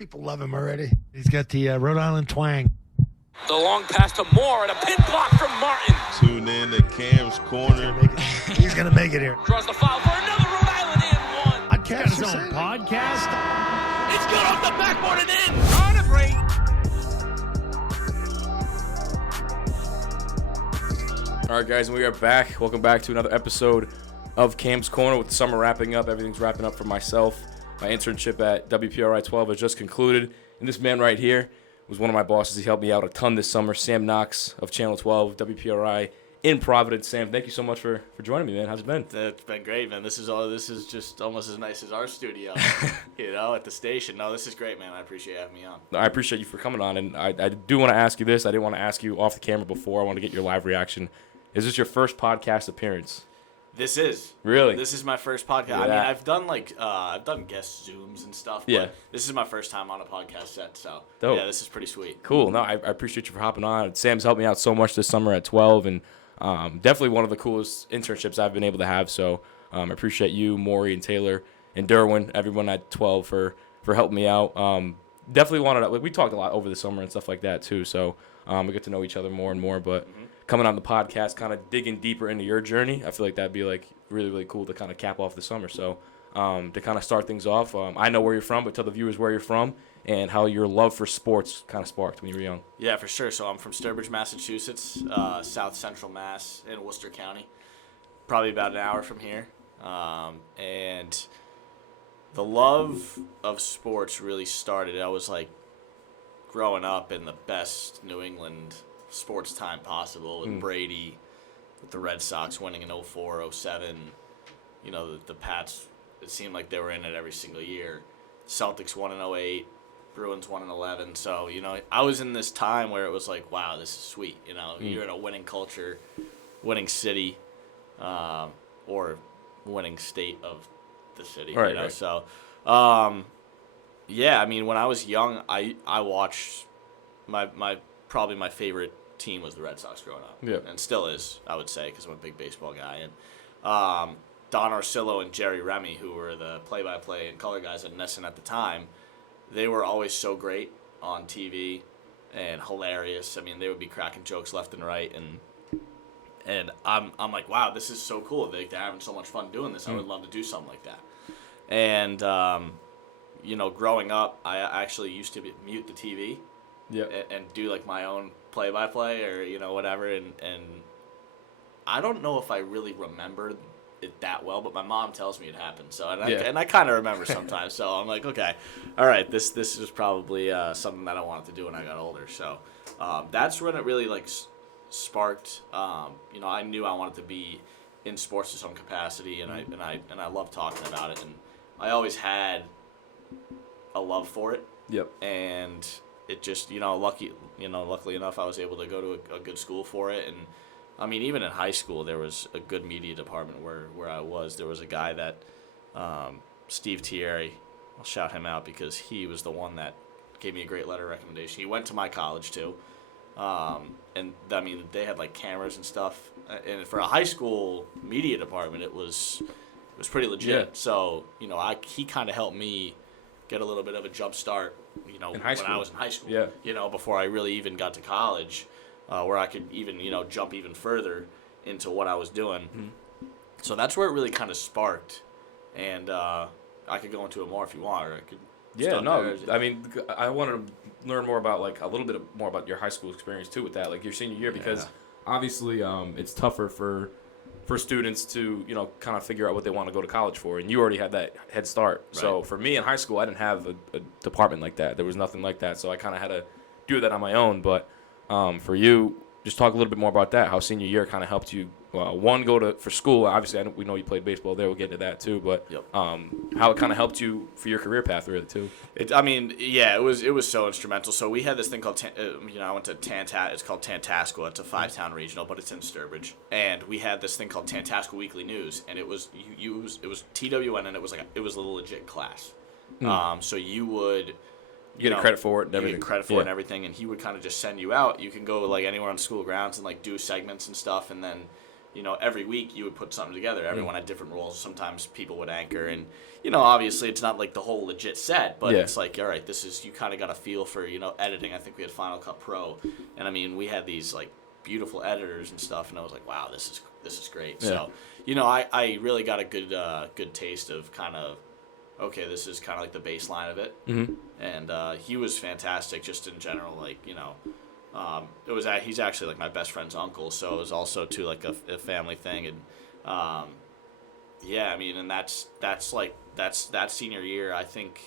People love him already. He's got the Rhode Island twang. The long pass to Moore and a pin block from Martin. Tune in to Cam's Corner. He's going to make it here. Draws the foul for another Rhode Island and one. Podcast. He's got his own podcast. It's good off the backboard and in. On a break. All right, guys, and we are back. Welcome back to another episode of Cam's Corner. With the summer wrapping up, everything's wrapping up for myself. My internship at WPRI 12 has just concluded, and this man right here was one of my bosses. He helped me out a ton this summer. Sam Knox of Channel 12, WPRI in Providence. Sam, thank you so much for joining me, man. How's it been? It's been great, man. This is just almost as nice as our studio, at the station. No, this is great, man. I appreciate having me on. I appreciate you for coming on, and I do want to ask you this. I didn't want to ask you off the camera before. I want to get your live reaction. Is this your first podcast appearance? This is. Really? This is my first podcast. Yeah. I mean, I've done guest Zooms and stuff, but yeah. This is my first time on a podcast set, so Dope. Yeah, this is pretty sweet. Cool. No, I appreciate you for hopping on. Sam's helped me out so much this summer at 12, and definitely one of the coolest internships I've been able to have. So I appreciate you, Maury, and Taylor, and Derwin, everyone at 12 for helping me out. Definitely wanted to, we talked a lot over the summer and stuff like that too. So we get to know each other more and more. But coming on the podcast, kind of digging deeper into your journey, I feel like that'd be like really, really cool to kind of cap off the summer. So to kind of start things off, I know where you're from, but tell the viewers where you're from and how your love for sports kind of sparked when you were young. Yeah, for sure. So I'm from Sturbridge, Massachusetts, South Central Mass in Worcester County, probably about an hour from here. And the love of sports really started. I was like growing up in the best New England sports time possible with Brady, with the Red Sox winning in 04, 07. You know, the Pats, it seemed like they were in it every single year. Celtics won in 08, Bruins won in 11. So, I was in this time where it was like, wow, this is sweet. You're in a winning culture, winning city, or winning state of the city. Right. So, yeah, I mean, when I was young, I watched probably my favorite team was the Red Sox growing up. Yeah. And still is, I would say, because I'm a big baseball guy. And Don Orsillo and Jerry Remy, who were the play-by-play and color guys at Nesson at the time, they were always so great on TV and hilarious. I mean, they would be cracking jokes left and right. And I'm like, wow, this is so cool. They're having so much fun doing this. I would love to do something like that. And, growing up, I actually used to mute the TV. Yeah. And do like my own play-by-play or whatever, and I don't know if I really remember it that well, but my mom tells me it happened. So and I kind of remember sometimes. So I'm like, okay, all right, this is probably something that I wanted to do when I got older. So that's when it really like sparked. I knew I wanted to be in sports to some capacity, and I love talking about it, and I always had a love for it. Yep. And it just, luckily enough, I was able to go to a good school for it. And, I mean, even in high school, there was a good media department where I was. There was a guy that, Steve Thierry, I'll shout him out because he was the one that gave me a great letter of recommendation. He went to my college, too. And, I mean, they had, like, cameras and stuff. And for a high school media department, it was pretty legit. Yeah. So, he kind of helped me get a little bit of a jump start, when I was in high school. Yeah. Before I really even got to college, where I could even, jump even further into what I was doing. Mm-hmm. So that's where it really kind of sparked. And I could go into it more if you want, or I could. Yeah, no, I mean, I wanted to learn more about, like, a little bit more about your high school experience, too, with that, like, your senior year, because obviously it's tougher for students to, kind of figure out what they want to go to college for, and you already had that head start. Right. So for me in high school, I didn't have a department like that. There was nothing like that, so I kind of had to do that on my own. But for you, just talk a little bit more about that, how senior year kind of helped you, one, go for school. Obviously, we know you played baseball there. We'll get into that, too. But how it kind of helped you for your career path, really, too. It was so instrumental. So we had this thing called, I went to it's called Tantascwa. It's a 5-town regional, but it's in Sturbridge. And we had this thing called Tantascwa Weekly News, and it was TWN, and it was a legit class. So you would. You get credit for it and everything. You get credit for it and everything, and he would kind of just send you out. You can go like anywhere on school grounds and like do segments and stuff, and then every week you would put something together. Everyone had different roles. Sometimes people would anchor, and obviously it's not like the whole legit set, but it's like, all right, you kind of got a feel for editing. I think we had Final Cut Pro, and I mean we had these like beautiful editors and stuff, and I was like, wow, this is great. Yeah. So I really got a good taste of kind of, okay, this is kind of like the baseline of it. Mm-hmm. And he was fantastic just in general, like he's actually like my best friend's uncle, so it was also too like a family thing. And I mean, and that's that senior year. I think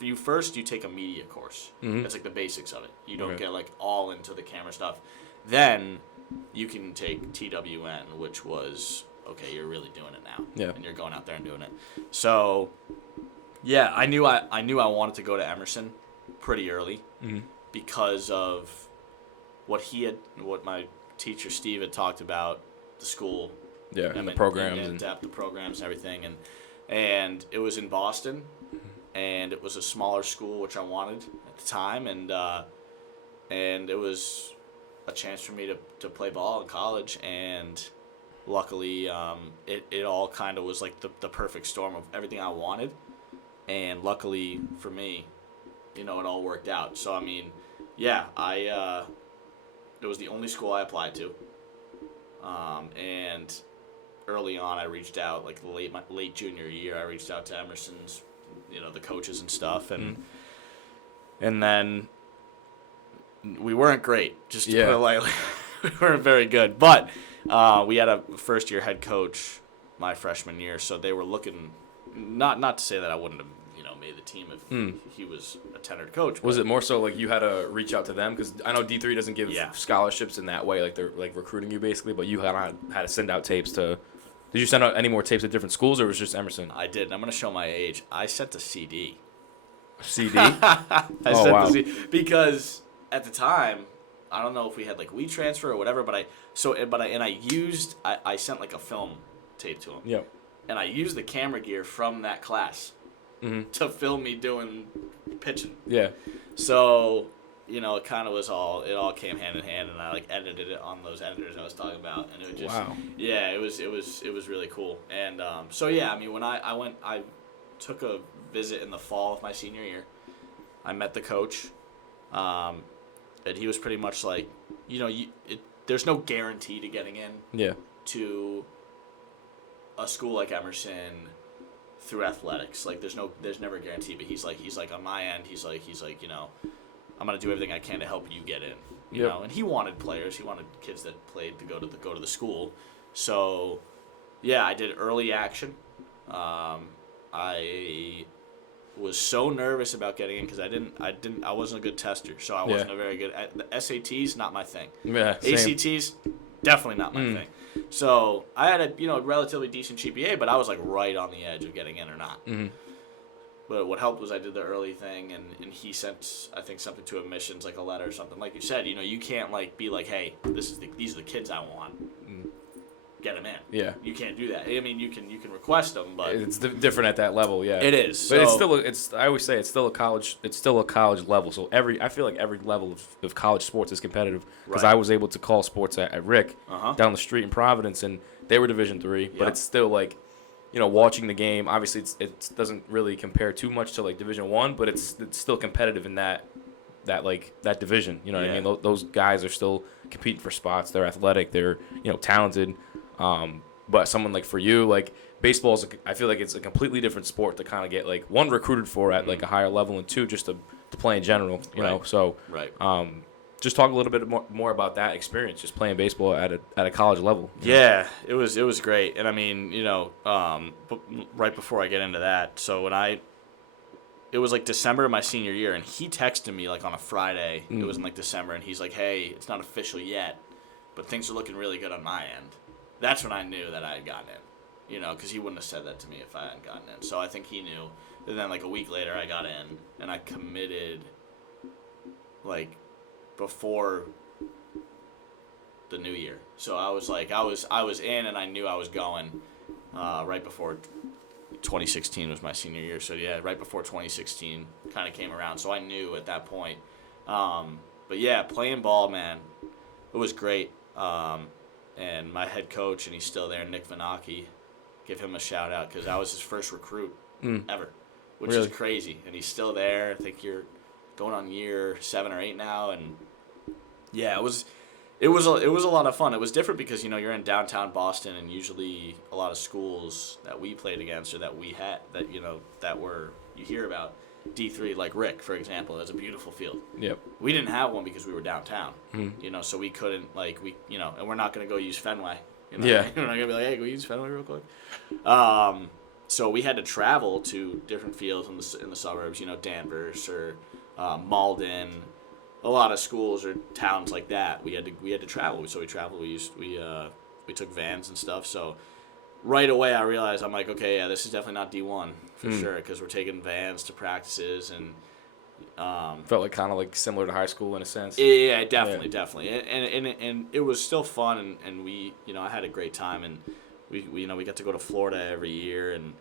you take a media course. Mm-hmm. That's like the basics of it. You don't get like all into the camera stuff. Then you can take TWN, which was, okay, you're really doing it now. Yeah. And you're going out there and doing it. So yeah, I knew I wanted to go to Emerson pretty early. Mm-hmm. Because of what my teacher Steve had talked about, the school, and the programs, and the programs and everything, and it was in Boston, and it was a smaller school, which I wanted at the time, and it was a chance for me to play ball in college, and luckily it all kind of was like the perfect storm of everything I wanted, and luckily for me, it all worked out. So I mean, yeah, it was the only school I applied to, and early on I reached out, like late junior year, I reached out to Emerson's, the coaches and stuff, and then we weren't great, just to put it lightly. We weren't very good, but we had a first year head coach my freshman year, so they were looking, not to say that I wouldn't have made the team if he was a tenured coach. Was it more so like you had to reach out to them? Because I know D3 doesn't give scholarships in that way, like they're like recruiting you basically, but you had to send out tapes to. Did you send out any more tapes at different schools, or was it just Emerson? I did, and I'm going to show my age. I sent a CD. CD? The CD because at the time, I don't know if we had like WeTransfer or whatever, but I sent like a film tape to him. Yep. And I used the camera gear from that class. Mm-hmm. To film me doing pitching. Yeah. So, it kind of it all came hand in hand, and I like edited it on those editors I was talking about, and it was just, yeah, it was really cool. And so yeah, I mean, when I took a visit in the fall of my senior year. I met the coach, and he was pretty much like, there's no guarantee to getting in. To a school like Emerson. Through athletics, like there's never a guarantee, but he's like on my end, he's like I'm gonna do everything I can to help you get in, you know. And he wanted players, he wanted kids that played to go to the school. So yeah, I did early action. I was so nervous about getting in because I wasn't a good tester, so I wasn't a very good. The SATs not my thing. ACTs definitely not my thing. So I had a relatively decent GPA, but I was like right on the edge of getting in or not. Mm-hmm. But what helped was I did the early thing, and he sent, I think, something to admissions, like a letter or something. Like you said, you can't like be like, hey, these are the kids I want. Get them in. Yeah. You can't do that. I mean, you can request them, but it's different at that level. Yeah. It is. But I always say it's still a college. It's still a college level. So I feel like every level of college sports is competitive because I was able to call sports at Rick down the street in Providence, and they were Division III. But it's still like, watching the game. Obviously, it doesn't really compare too much to like Division I, but it's still competitive in that division. You know what I mean? Those guys are still competing for spots. They're athletic. They're talented. But someone like for you, like baseball I feel like it's a completely different sport to kind of get like one recruited for at like a higher level, and two just to play in general, you know. So just talk a little bit more about that experience, just playing baseball at a college level. Yeah, it was great, and I mean, right before I get into that, so it was like December of my senior year, and he texted me like on a Friday. It was in like December, and he's like, "Hey, it's not official yet, but things are looking really good on my end." That's when I knew that I had gotten in, because he wouldn't have said that to me if I hadn't gotten in. So I think he knew. And then like a week later, I got in, and I committed like before the new year. So I was like, I was in, and I knew I was going right before 2016 was my senior year. So yeah, right before 2016 kind of came around. So I knew at that point. But yeah, playing ball, man, it was great. and my head coach, and he's still there, Nick Vanaki, give him a shout out because I was his first recruit ever, which is crazy. And he's still there. I think you're going on year 7 or 8 now, and yeah, it was a lot of fun. It was different because you're in downtown Boston, and usually a lot of schools that we played against or that we had that you hear about. D3, like Rick, for example, that's a beautiful field. Yep. We didn't have one because we were downtown, so we couldn't, and we're not going to go use Fenway. Yeah. We're not going to be like, hey, can we use Fenway real quick? So we had to travel to different fields in the suburbs, Danvers or Malden, a lot of schools or towns like that. We had to travel. So we traveled. We took vans and stuff. So right away I realized, I'm like, okay, yeah, this is definitely not D1 for sure, because we're taking vans to practices and felt like kind of like similar to high school in a sense. Yeah, definitely. And it was still fun, and we, I had a great time, and we got to go to Florida every year, and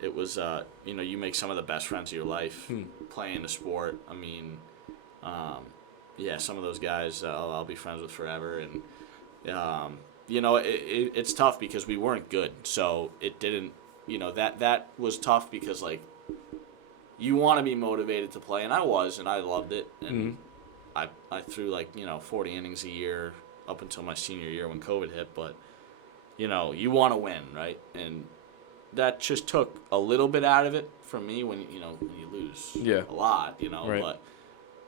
it was you make some of the best friends of your life playing the sport. I mean, some of those guys I'll be friends with forever, and it's tough because we weren't good, so it didn't. That was tough because, like, you want to be motivated to play, and I was, and I loved it. And I threw, 40 innings a year up until my senior year when COVID hit. But, you want to win, right? And that just took a little bit out of it from me when you lose a lot, right. But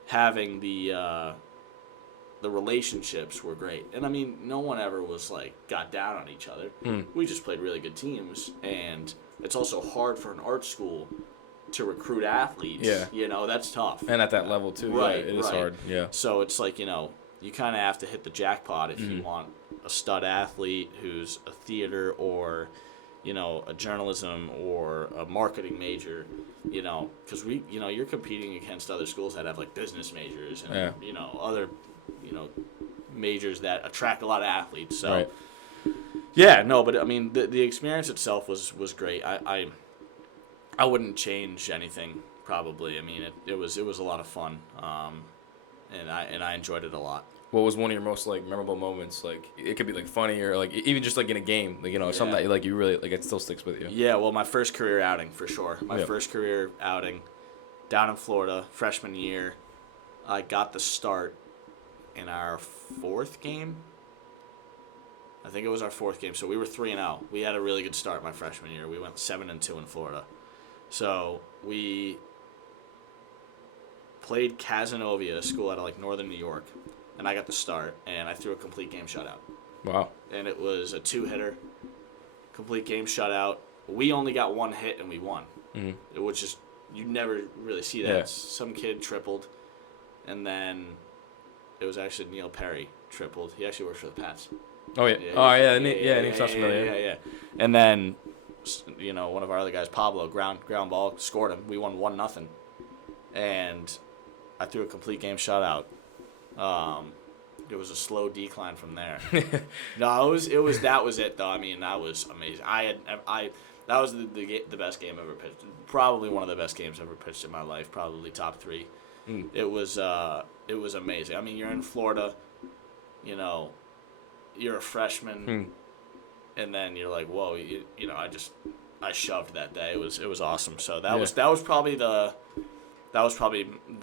having the relationships were great. And, I mean, no one ever was, got down on each other. We just played really good teams. And it's also hard for an art school to recruit athletes. Yeah. That's tough. And at that level, too. Right. Yeah, it is hard. Yeah. So it's like, you kind of have to hit the jackpot if you want a stud athlete who's a theater or, a journalism or a marketing major, because you're competing against other schools that have, business majors and, other majors that attract a lot of athletes. So, right. Yeah, no, but I mean, the experience itself was great. I wouldn't change anything probably. I mean, it was a lot of fun, and I enjoyed it a lot. What was one of your most memorable moments? It could be funny or even just in a game, something that you really it still sticks with you. Yeah, well, my first career outing for sure. My first career outing down in Florida, freshman year. I got the start in our 4th game. I think it was our 4th game. So we were 3-0. We had a really good start my freshman year. We went 7-2 in Florida. So we played Cazenovia, a school out of northern New York, and I got the start, and I threw a complete game shutout. Wow. And it was a 2-hitter, complete game shutout. We only got 1 hit and we won. It was just, you never really see that. Yeah. Some kid tripled, and then it was actually Neil Perry tripled. He actually works for the Pats. Oh, yeah. Name sounds familiar. Yeah. And then, one of our other guys, Pablo, ground ball, scored him. We won 1-0. And I threw a complete game shutout. It was a slow decline from there. No, that was it though. I mean, that was amazing. That was the best game I've ever pitched. Probably one of the best games I've ever pitched in my life. Probably top 3. It was amazing. I mean, you're in Florida, you're a freshman, and then you're like, whoa, I shoved that day. It was awesome. So that was probably the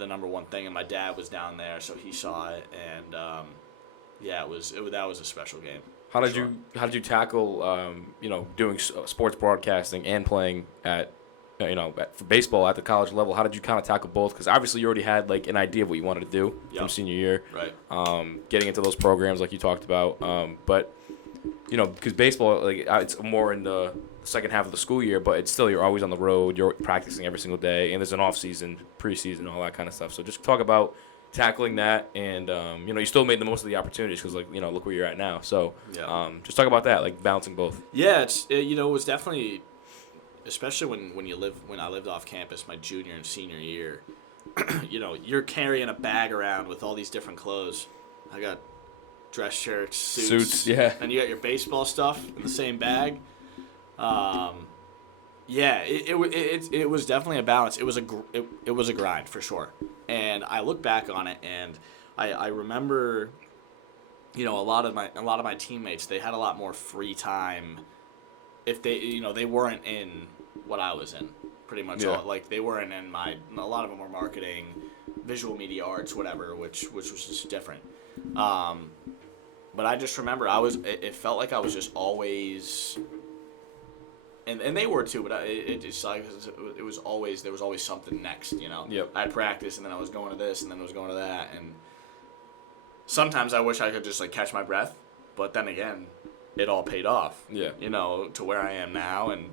number one thing. And my dad was down there, so he saw it, and that was a special game. How did you tackle doing sports broadcasting and playing at for baseball at the college level? How did you kind of tackle both? Because obviously you already had an idea of what you wanted to do from senior year, right? Getting into those programs like you talked about, but because baseball it's more in the second half of the school year, but it's still you're always on the road, you're practicing every single day, and there's an off season, preseason, all that kind of stuff. So just talk about tackling that, and you still made the most of the opportunities because look where you're at now. So just talk about that, balancing both. Yeah, it was definitely. Especially when I lived off campus my junior and senior year, you're carrying a bag around with all these different clothes. I got dress shirts, suits, yeah, and you got your baseball stuff in the same bag. It was definitely a balance. It was a grind for sure. And I look back on it, and I remember a lot of my teammates, they had a lot more free time if they weren't in what I was in. Pretty much they weren't in a lot of them were marketing, visual media arts, whatever, which was just different. But I just remember it felt like I was just always, and they were too, but it was always, there was always something next, Yep. I had practice, and then I was going to this, and then I was going to that, and sometimes I wish I could just catch my breath, but then again, it all paid off. Yeah. To where I am now, and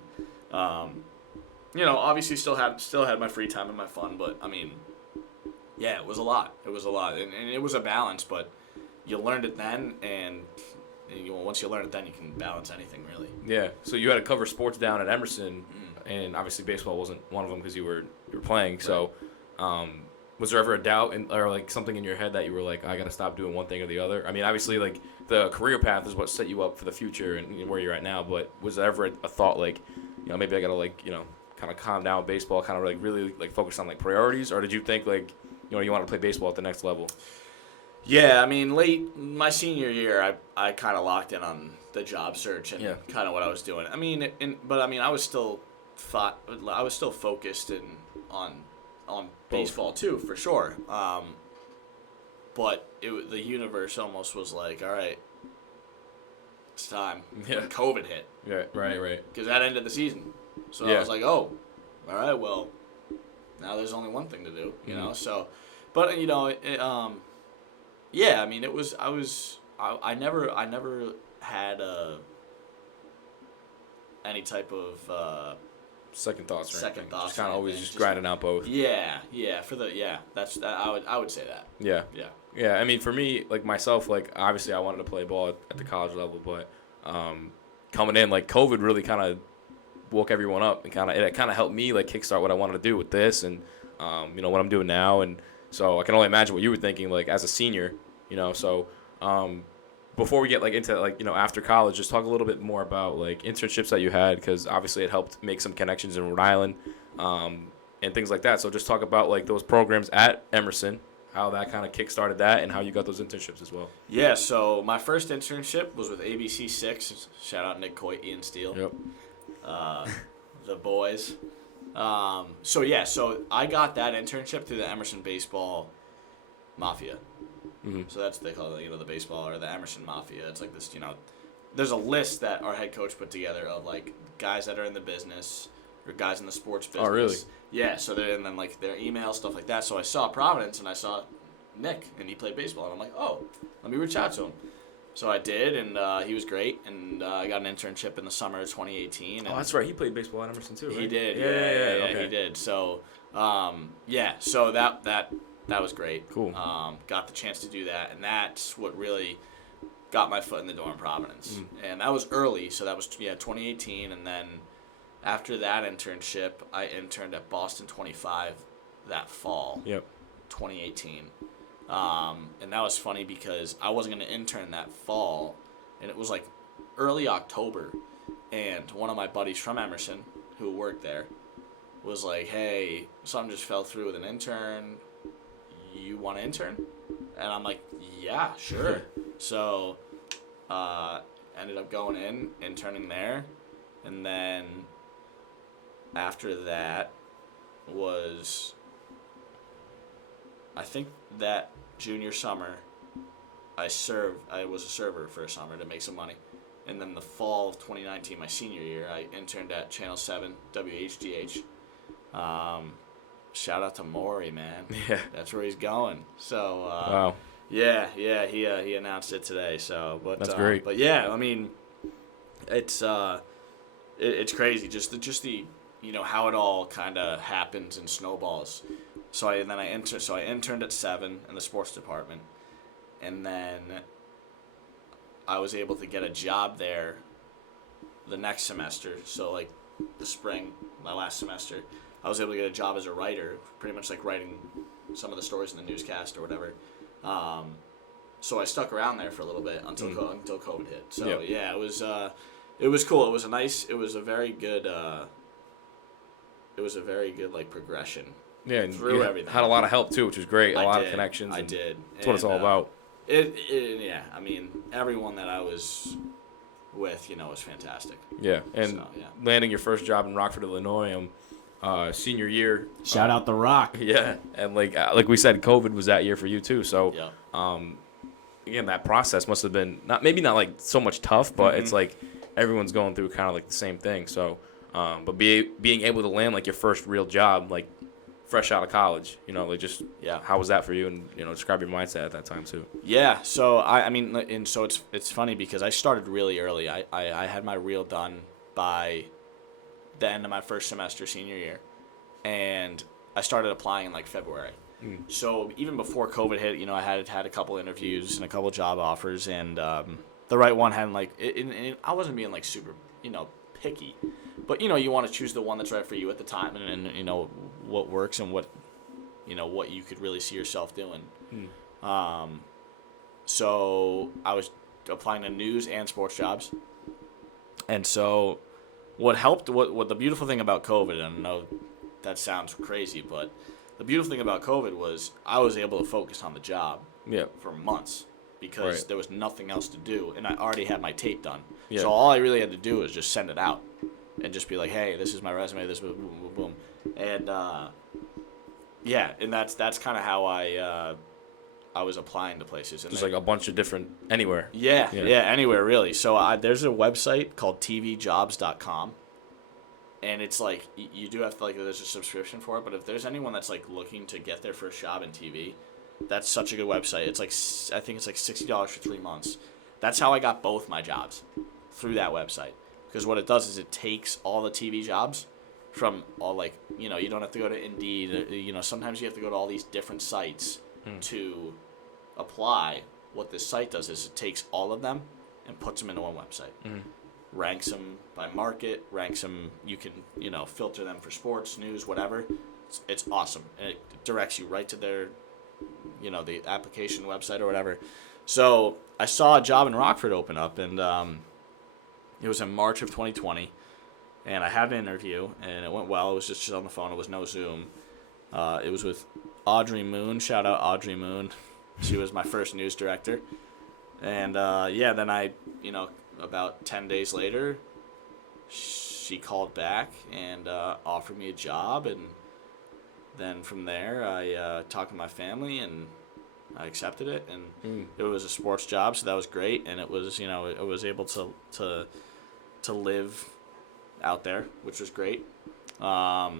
obviously still had my free time and my fun, but I mean, yeah, it was a lot. It was a lot, and it was a balance, but you learned it then, and once you learn it then, you can balance anything, really. Yeah. So you had to cover sports down at Emerson, and obviously baseball wasn't one of them because you were playing. Right. So, was there ever a doubt or something in your head that you were like, I got to stop doing one thing or the other? I mean, obviously, the career path is what set you up for the future and where you're at now. But was there ever a thought maybe I got to kind of calm down with baseball, kind of really focus on priorities, or did you think you want to play baseball at the next level? Yeah, I mean, late my senior year, I kind of locked in on the job search and kind of what I was doing. I mean, I was still focused on baseball too, for sure. But the universe almost was like, all right, it's time. Yeah. When COVID hit. Yeah, right. Because that ended the season. So I was like, oh, all right, well, now there's only one thing to do, you know. So, but yeah, I mean, I never had any type of second thoughts. Second thoughts. Just kind of always just grinding out both. Yeah. That's I would say that. Yeah. I mean, for me, myself, obviously I wanted to play ball at the college level, but coming in, COVID really kind of woke everyone up and it kind of helped me kickstart what I wanted to do with this and what I'm doing now. And so I can only imagine what you were thinking as a senior, So before we get into after college, just talk a little bit more about internships that you had, because obviously it helped make some connections in Rhode Island and things like that. So just talk about those programs at Emerson, how that kind of kick-started that, and how you got those internships as well. Yeah, so my first internship was with ABC 6. Shout out Nick Coit, Ian Steele. Yep. The boys. So I got that internship through the Emerson Baseball Mafia. Mm-hmm. So that's what they call it, the baseball or the Emerson Mafia. It's this, there's a list that our head coach put together of guys that are in the business or guys in the sports business. Oh, really? Yeah. So and then their email, stuff like that. So I saw Providence and I saw Nick and he played baseball and I'm like, oh, let me reach out to him. So I did, and he was great, and I got an internship in the summer of 2018. And that's right. He played baseball at Emerson too, right? He did. Yeah, okay. He did. So, so that was great. Cool. Got the chance to do that, and that's what really got my foot in the door in Providence. And that was early, so that was 2018, and then after that internship, I interned at Boston 25 that fall. Yep. 2018. And that was funny because I wasn't going to intern that fall, and it was early October, and one of my buddies from Emerson who worked there was like, hey, something just fell through with an intern. You want to intern? And I'm like, yeah, sure. So ended up going in, interning there, and then after that was, I think that junior summer, I was a server for a summer to make some money. And then the fall of 2019, my senior year, I interned at Channel 7, WHDH. Shout out to Maury, man. Yeah. That's where he's going. So, wow. Yeah, he announced it today. So, but that's great. But yeah, I mean, it's crazy. Just the how it all kind of happens and snowballs. So I interned at 7 in the sports department, and then I was able to get a job there the next semester. So the spring, my last semester, I was able to get a job as a writer, pretty much writing some of the stories in the newscast or whatever. So I stuck around there for a little bit until COVID hit. So yeah, it was cool. It was a very good progression. Yeah, and through everything. Had a lot of help too, which was great. A lot of connections. I did. That's what it's all about. Yeah, I mean, everyone that I was with, was fantastic. Yeah, and So, yeah. landing your first job in Rockford, Illinois, senior year. Shout out The Rock. Yeah, and like we said, COVID was that year for you too. So, Yeah. Again, that process must have been not like so much tough, but it's like everyone's going through kind of like the same thing. So, but being able to land like your first real job, like fresh out of college, how was that for you? And describe your mindset at that time too. Yeah, so I mean, and so it's funny because I started really early. I had my reel done by the end of my first semester senior year, and I started applying in like February. So even before COVID hit, I had a couple interviews and a couple job offers, and the right one hadn't I wasn't being like super picky, but you want to choose the one that's right for you at the time, and what works and what you could really see yourself doing. So I was applying to news and sports jobs, and so what helped, what the beautiful thing about COVID, and I know that sounds crazy, but the beautiful thing about COVID was I was able to focus on the job for months because there was nothing else to do, and I already had my tape done. Yeah. So all I really had to do was just send it out and just be like, hey, this is my resume, this boom, boom, boom, boom. And and that's kind of how I was applying to places. And just like a bunch of different anywhere. Yeah, anywhere really. So there's a website called tvjobs.com. And it's like, you do have to, there's a subscription for it, but if there's anyone that's, looking to get their first job in TV, that's such a good website. It's I think it's $60 for 3 months. That's how I got both my jobs, through that website. Because what it does is it takes all the TV jobs from all, you don't have to go to Indeed. Sometimes you have to go to all these different sites to apply. What this site does is it takes all of them and puts them into one website. Ranks them by market, ranks them, you can, filter them for sports, news, whatever. It's awesome. And it directs you right to their, the application website or whatever. So I saw a job in Rockford open up, and it was in March of 2020. And I had an interview, and it went well. It was just on the phone. It was no Zoom. It was with Audrey Moon. Shout out Audrey Moon. She was my first news director. And, then I, about 10 days later, she called back and offered me a job, and then from there I talked to my family and I accepted it, and it was a sports job, so that was great, and it was I was able to live out there, which was great. I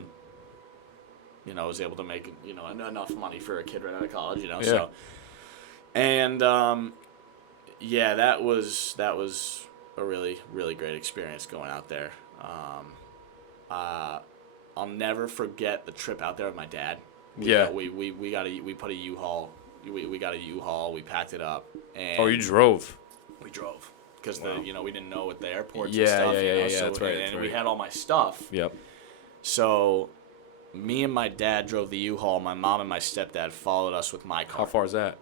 was able to make enough money for a kid right out of college, so, and that was a really, really great experience going out there. I'll never forget the trip out there with my dad. We put a U-Haul. We got a U-Haul. We packed it up. And you drove? We drove because we didn't know at the airports and stuff. Yeah, so, that's right. And we had all my stuff. Yep. So me and my dad drove the U-Haul. My mom and my stepdad followed us with my car. How far is that?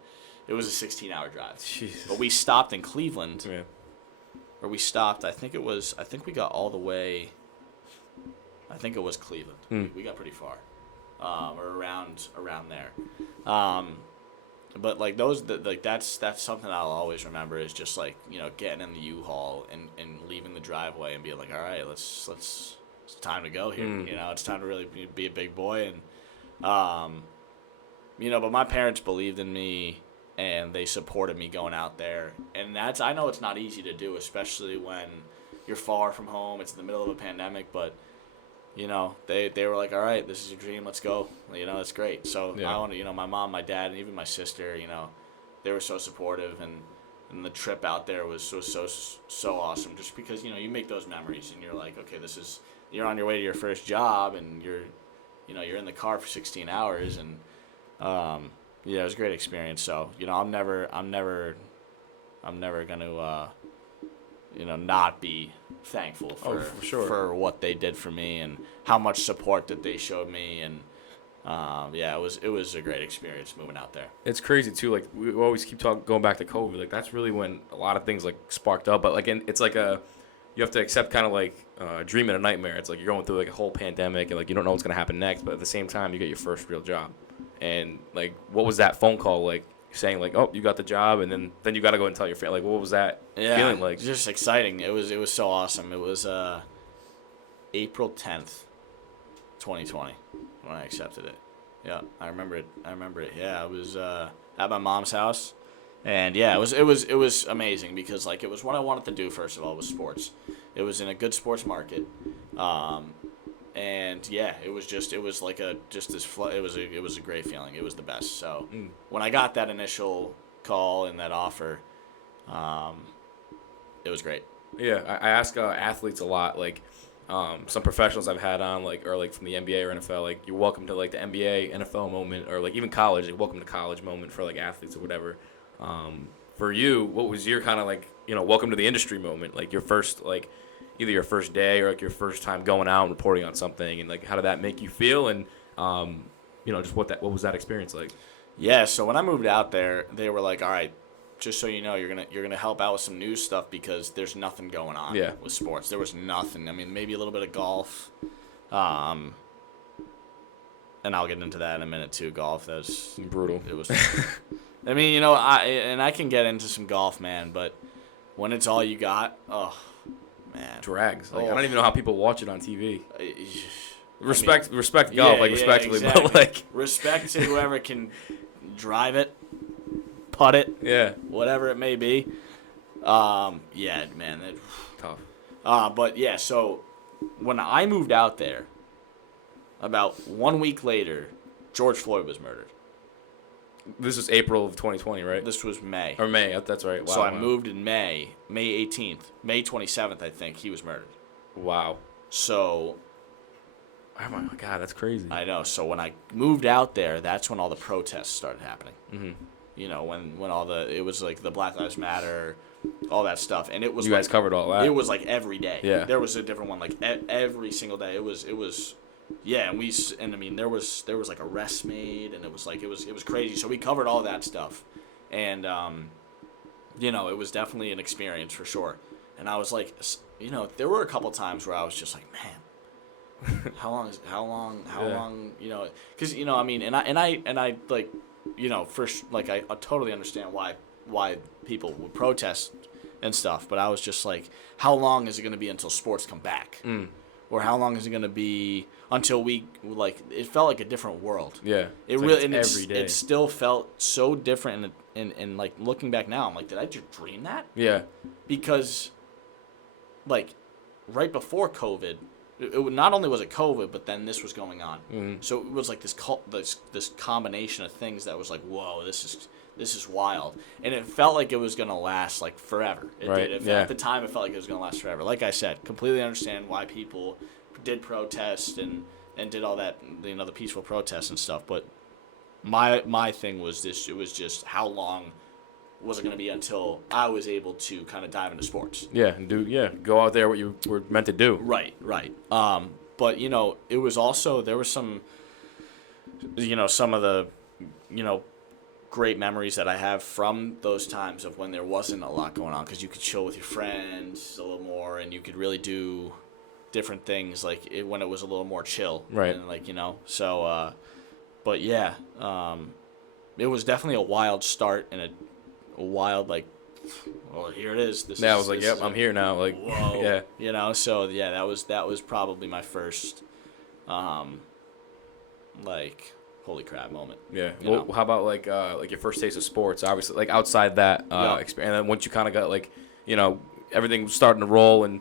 It was a 16-hour drive. Jesus. But we stopped in Cleveland. Yeah. Or we stopped. I think we got all the way. I think it was Cleveland. We got pretty far, or around there. But that's something I'll always remember is just getting in the U-Haul and leaving the driveway and being like, all right, let's it's time to go here. It's time to really be a big boy, and but my parents believed in me. And they supported me going out there. And I know it's not easy to do, especially when you're far from home. It's in the middle of a pandemic. But, they were like, all right, this is your dream. Let's go. That's great. So I want to, my mom, my dad, and even my sister, they were so supportive. And the trip out there was so awesome just because, you make those memories. And you're like, okay, you're on your way to your first job. And you're in the car for 16 hours. And, it was a great experience. So, I'm never going to, not be thankful for what they did for me and how much support that they showed me. And, it was a great experience moving out there. It's crazy too. We always keep going back to COVID. That's really when a lot of things sparked up. But it's you have to accept kind of a dream and a nightmare. It's you're going through a whole pandemic and you don't know what's going to happen next. But at the same time, you get your first real job. And what was that phone call like saying like, oh, you got the job, and then you got to go and tell your family. Like, what was that feeling like? Just exciting. It was so awesome. It was April 10th, 2020 when I accepted it. Yeah, I remember it. Yeah, it was at my mom's house, and yeah, it was amazing because like it was what I wanted to do. First of all, was sports. It was in a good sports market, and yeah, it was a great feeling. It was the best. So when I got that initial call and that offer, it was great. Yeah, I ask athletes a lot, like some professionals I've had on, like from the NBA or NFL, like you're welcome to like the NBA, NFL moment, or like even college, like welcome to college moment for like athletes or whatever. For you, what was your kind of like welcome to the industry moment, like your first like either your first day or like your first time going out and reporting on something, and like how did that make you feel, and just what was that experience like? Yeah, so when I moved out there, they were like, all right, just so you know, you're gonna help out with some news stuff because there's nothing going on with sports. There was nothing. I mean, maybe a little bit of golf, and I'll get into that in a minute too. Golf, that was brutal. It was. I mean, I can get into some golf, man, but when it's all you got, oh man, drags. Like I don't even know how people watch it on TV. Respect golf, yeah, respectfully, exactly. but like respect to whoever can drive it. Putt it, whatever it may be. Yeah, man, tough. But yeah, so when I moved out there, about 1 week later, George Floyd was murdered. This was April of 2020, right? This was May. Or May, that's right. Wow. So I moved in May 18th, May 27th, I think he was murdered. Wow. So. Oh my God, that's crazy. I know. So when I moved out there, that's when all the protests started happening. Mm-hmm. When all it was like the Black Lives Matter, all that stuff, and it was you guys covered all that. It was like every day. Yeah, there was a different one, like every single day. It was, yeah, and I mean there was like arrests made, and it was crazy. So we covered all that stuff, and it was definitely an experience for sure. And I was like, there were a couple times where I was just like, man, how long, because I mean, and I like. I totally understand why people would protest and stuff, but I was just like, how long is it going to be until sports come back? Or how long is it going to be until we, like, it felt like a different world. Yeah. It really, and every day. It still felt so different, and like, looking back now, I'm like, did I just dream that? Yeah. Because, like, right before COVID, not only was it COVID, but then this was going on. Mm-hmm. So it was like this combination of things that was like, whoa, this is wild. And it felt like it was going to last like forever. It did. At the time, it felt like it was going to last forever. Like I said, completely understand why people did protest and did all that, the peaceful protests and stuff. But my thing was this. It was just how long was it going to be until I was able to kind of dive into sports? Yeah, and go out there what you were meant to do. Right. But it was also, there was some, some of the, great memories that I have from those times of when there wasn't a lot going on, because you could chill with your friends a little more, and you could really do different things when it was a little more chill. Right. And so, but yeah, it was definitely a wild start and a wild, well, here it is. I was like, yep, I'm here now. Like, whoa. Yeah. So yeah, that was probably my first, holy crap moment. Yeah. Well, how about like your first taste of sports? Obviously, like outside that experience, and then once you kind of got everything was starting to roll, and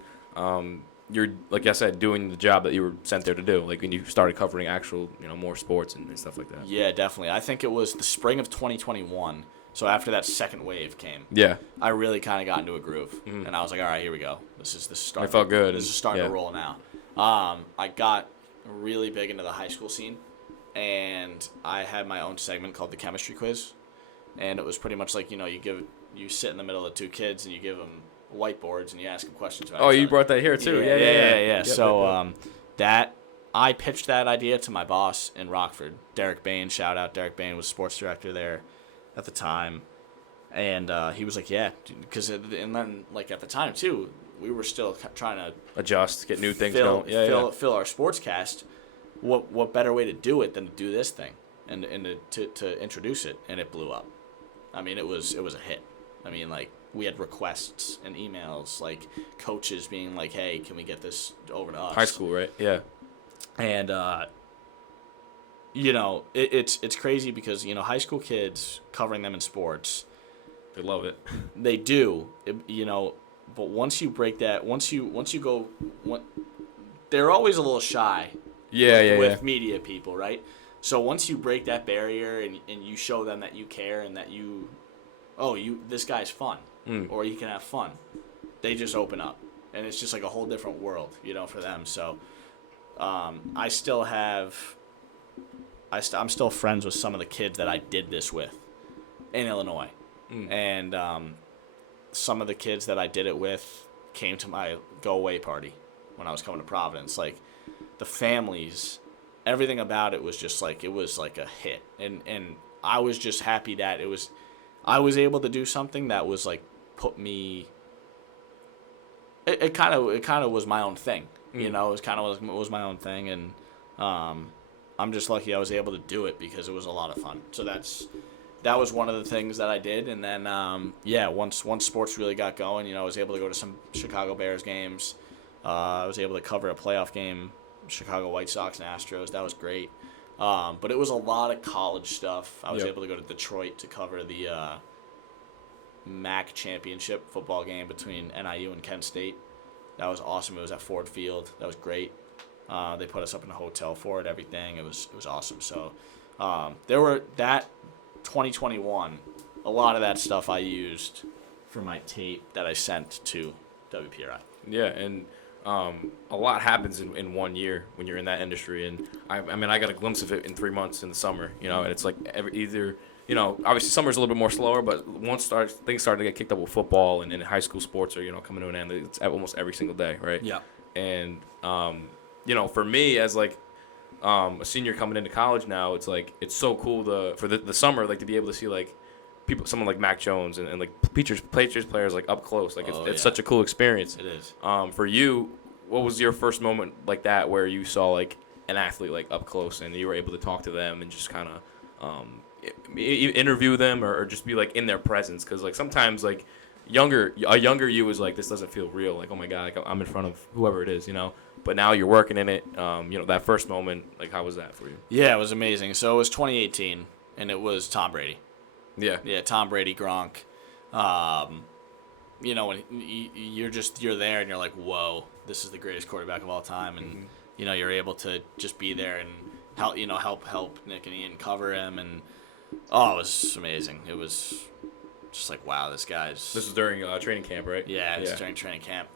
you're, like I said, doing the job that you were sent there to do. Like when you started covering actual, more sports and stuff like that. Yeah, definitely. I think it was the spring of 2021. So after that second wave came, I really kind of got into a groove, and I was like, all right, here we go. This is starting. It felt good. This is starting to roll now. I got really big into the high school scene, and I had my own segment called the chemistry quiz, and it was pretty much like you sit in the middle of two kids and you give them whiteboards and you ask them questions about. Oh, you brought that here too. Yeah. Yep, so that I pitched that idea to my boss in Rockford, Derek Bain. Shout out, Derek Bain was sports director there at the time, and he was like, yeah, because and then at the time too, we were still trying to adjust, get new things going, fill our sportscast. What better way to do it than to do this thing and to introduce it, and it blew up. I mean, it was a hit. I mean, like, we had requests and emails, like coaches being like, "Hey, can we get this over to us?" High school, right? Yeah. And you know, it's crazy because, you know, high school kids, covering them in sports, They love it. they do, you know, but once you break that, once you go, they're always a little shy. With media people, right? So once you break that barrier and you show them that you care and that this guy's fun, or you can have fun, they just open up, and it's just like a whole different world, you know, for them. So I'm still friends with some of the kids that I did this with in Illinois, and some of the kids that I did it with came to my go away party when I was coming to Providence. Like, the families, everything about it was just like, it was like a hit, and I was just happy that I was able to do something that was like put me. It kind of was my own thing, you know. It was my own thing, and I'm just lucky I was able to do it because it was a lot of fun. So that was one of the things that I did, and then once sports really got going, you know, I was able to go to some Chicago Bears games. I was able to cover a playoff game, Chicago White Sox and Astros. That was great. But it was a lot of college stuff. I was able to go to Detroit to cover the MAC championship football game between NIU and Kent State. That was awesome. It was at Ford Field. That was great. They put us up in a hotel for it, everything. It was awesome. So there were that 2021, a lot of that stuff I used for my tape that I sent to WPRI. Yeah, and a lot happens in 1 year when you're in that industry, and I mean, I got a glimpse of it in 3 months in the summer, you know, and it's like either, you know, obviously summer's a little bit more slower, but once things started to get kicked up with football and high school sports are, you know, coming to an end, it's almost every single day, right? Yeah. And, you know, for me as like a senior coming into college now, it's like, it's so cool for the summer, like to be able to see like someone like Mac Jones and like Patriots players like up close, like it's such a cool experience. It is. For you, what was your first moment like that where you saw like an athlete like up close and you were able to talk to them and just kind of interview them or just be like in their presence? Because like sometimes like a younger you is like, this doesn't feel real, like, oh my god, like I'm in front of whoever it is, you know, but now you're working in it. You know, that first moment, like, how was that for you? Yeah, it was amazing. So it was 2018 and it was Tom Brady. Yeah, Tom Brady, Gronk. You know, when you're there and you're like, whoa, this is the greatest quarterback of all time, and you know, you're able to just be there and help Nick and Ian cover him, and it was amazing. It was just like, wow, this was during training camp, right? Yeah, it was during training camp.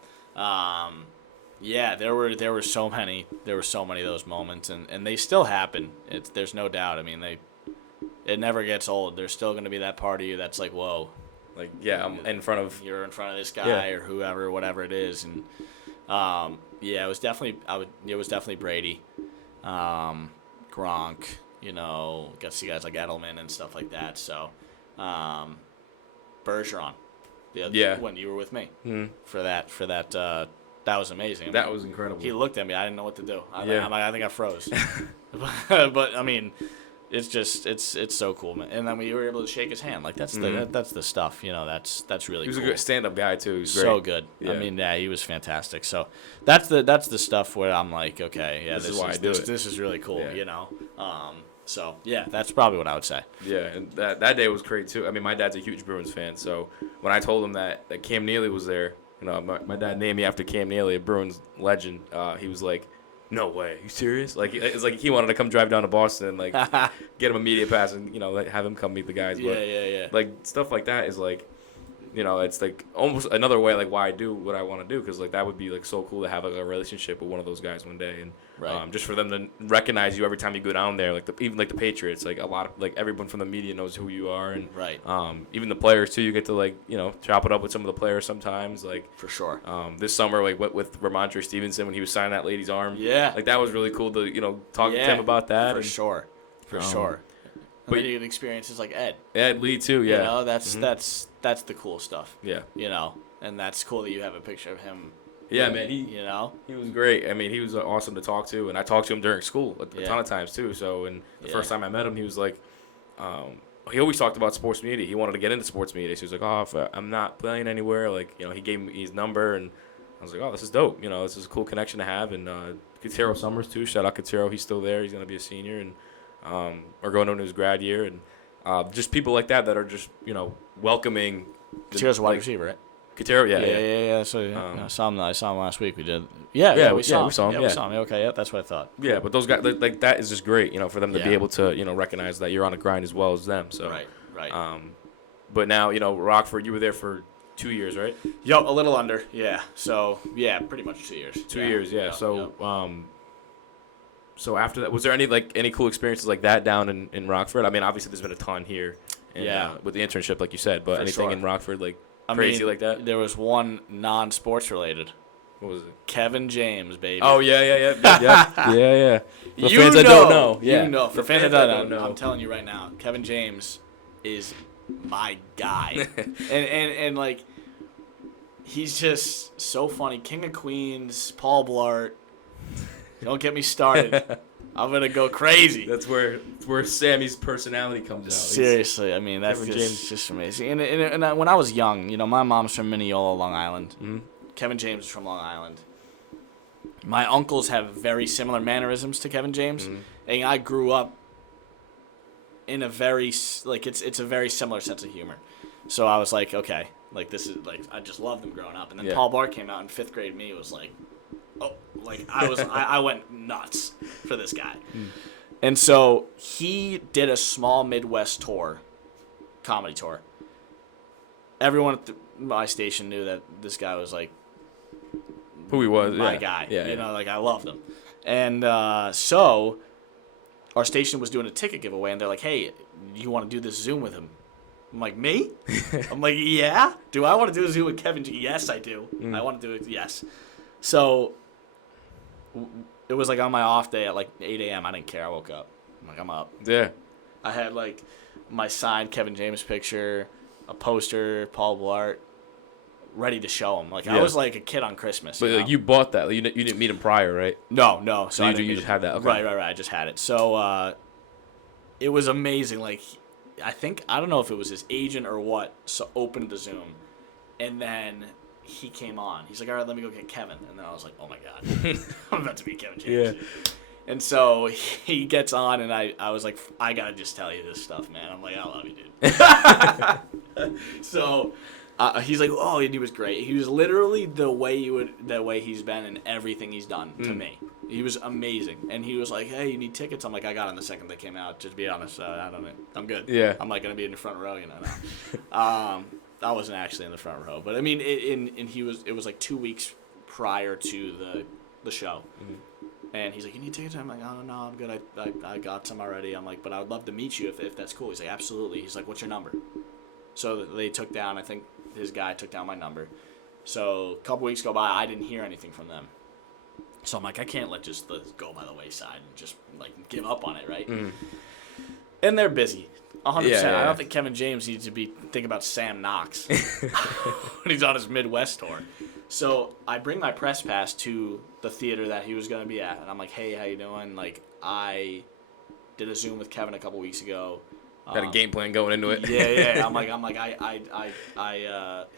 Yeah, there were so many of those moments, and they still happen. There's no doubt. I mean, it never gets old. There's still going to be that part of you that's like, whoa. Like, yeah, you're in front of this guy or whoever, whatever it is. And, it was definitely Brady, Gronk, you know, got to see guys like Edelman and stuff like that. So, Bergeron, when you were with me for that, that was amazing. That was incredible. He looked at me. I didn't know what to do. I think I froze. But I mean, it's just it's so cool, man. And then we were able to shake his hand. Like, that's the stuff. You know, that's really. He was cool. a good stand-up guy too. He was great. So good. Yeah. I mean, yeah, he was fantastic. So that's the stuff where I'm like, okay, yeah, this is why I do it. This is really cool. Yeah. You know. So yeah, that's probably what I would say. Yeah, and that day was great too. I mean, my dad's a huge Bruins fan, so when I told him that Cam Neely was there, you know, my dad named me after Cam Neely, a Bruins legend. He was like, no way, you serious? Like, it's like he wanted to come drive down to Boston and like get him a media pass and, you know, like, have him come meet the guys. But, yeah. Like, stuff like that is like, you know, it's like almost another way like why I do what I want to do, because like that would be like so cool to have like a relationship with one of those guys one day, and just for them to recognize you every time you go down there, like even like the Patriots, like a lot of like everyone from the media knows who you are, and even the players too. You get to like, you know, chop it up with some of the players sometimes, like for sure. This summer, like with Ramondre Stevenson when he was signing that lady's arm, like that was really cool to, you know, talk to him about that for sure. But you get experiences like Ed Lee too, yeah. You know, that's the cool stuff. Yeah. You know, and that's cool that you have a picture of him. Yeah, man. You know, he was great. I mean, he was awesome to talk to, and I talked to him during school a ton of times too. So, and the first time I met him, he was like, he always talked about sports media. He wanted to get into sports media. So he was like, oh, if I'm not playing anywhere, like, he gave me his number, and I was like, oh, this is dope. This is a cool connection to have. And Katero Summers, too. Shout out Katero. He's still there. He's going to be a senior and or going into his grad year. And just people like that are just, welcoming. Katero's a wide receiver, right? Katero, yeah. So I saw him last week. We did. Yeah, we saw him. We saw him. Okay, that's what I thought. Yeah, but those guys, like that is just great, for them to be able to, recognize that you're on a grind as well as them. So Right. But now, Rockford, you were there for 2 years, right? Yup, a little under. Yeah. So pretty much 2 years. 2 years, yeah. So so after that, was there any cool experiences like that down in Rockford? I mean, obviously there's been a ton here, with the internship, like you said. But anything in Rockford like crazy like that? There was one non-sports related. What was it? Kevin James, baby. Oh yeah. For fans that don't know, yeah. For fans that don't know, I'm telling you right now, Kevin James is my guy, and like, he's just so funny. King of Queens, Paul Blart. Don't get me started. I'm gonna go crazy. That's where Sammy's personality comes out. Seriously, I mean, that's just amazing. And when I was young, my mom's from Mineola, Long Island. Mm-hmm. Kevin James is from Long Island. My uncles have very similar mannerisms to Kevin James, and I grew up in a very it's a very similar sense of humor. So I was like, okay, like this is like I just loved him growing up. And then Paul Blart came out in 5th grade. Me was like, oh, like I went nuts for this guy. And so he did a small Midwest tour, comedy tour. Everyone at my station knew that this guy was like who he was, my guy. Like I loved him. And so our station was doing a ticket giveaway, and they're like, hey, you want to do this Zoom with him? I'm like, me? I'm like, yeah. Do I want to do a Zoom with Kevin G? Yes, I do. I want to do it, yes. So it was like on my off day at like 8 a.m. I didn't care. I woke up. I'm like, I'm up. Yeah. I had like my signed Kevin James picture, a poster, Paul Blart, ready to show him. Like I was like a kid on Christmas. But like, you bought that. Like, you didn't meet him prior, right? No. So you just had that. Okay. Right. I just had it. So it was amazing. Like I don't know if it was his agent or what. So opened the Zoom, and then he came on. He's like, all right, let me go get Kevin. And then I was like, oh my god, I'm about to meet Kevin James. Yeah. And so he gets on, and I was like, I gotta just tell you this stuff, man. I'm like, I love you, dude. So he's like, oh, and he was great. He was literally the way he's been in everything he's done to me. He was amazing. And he was like, hey, you need tickets? I'm like, I got them the second they came out. Just be honest, I don't know. I'm good. Yeah. I'm like gonna be in the front row, No. I wasn't actually in the front row, but I mean, it was like 2 weeks prior to the show. Mm-hmm. And he's like, you need tickets? I'm like, oh, no, I'm good. I got some already. I'm like, but I would love to meet you if that's cool. He's like, absolutely. He's like, what's your number? So they took down, I think his guy took down my number. So a couple weeks go by, I didn't hear anything from them. So I'm like, I can't let just this go by the wayside and just like give up on it, right? Mm. And they're busy. 100%. Yeah. I don't think Kevin James needs to be thinking about Sam Knox when he's on his Midwest tour. So I bring my press pass to the theater that he was going to be at, and I'm like, hey, how you doing? Like, I did a Zoom with Kevin a couple weeks ago. Got a game plan going into it. Yeah. I'm like,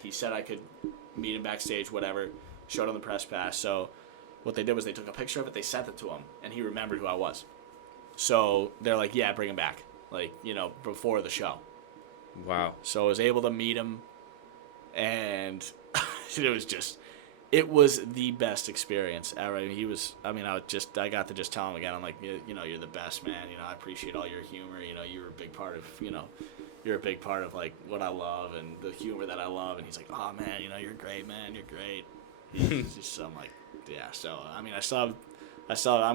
he said I could meet him backstage, whatever. Showed him the press pass. So what they did was they took a picture of it, they sent it to him, and he remembered who I was. So they're like, yeah, bring him back, like, before the show. Wow. So I was able to meet him, and it was the best experience ever. I got to just tell him again, I'm like, you're the best, man. I appreciate all your humor. You're a big part of, like, what I love and the humor that I love. And he's like, oh, man, you're great, man. You're great. I'm like, yeah. So, I'm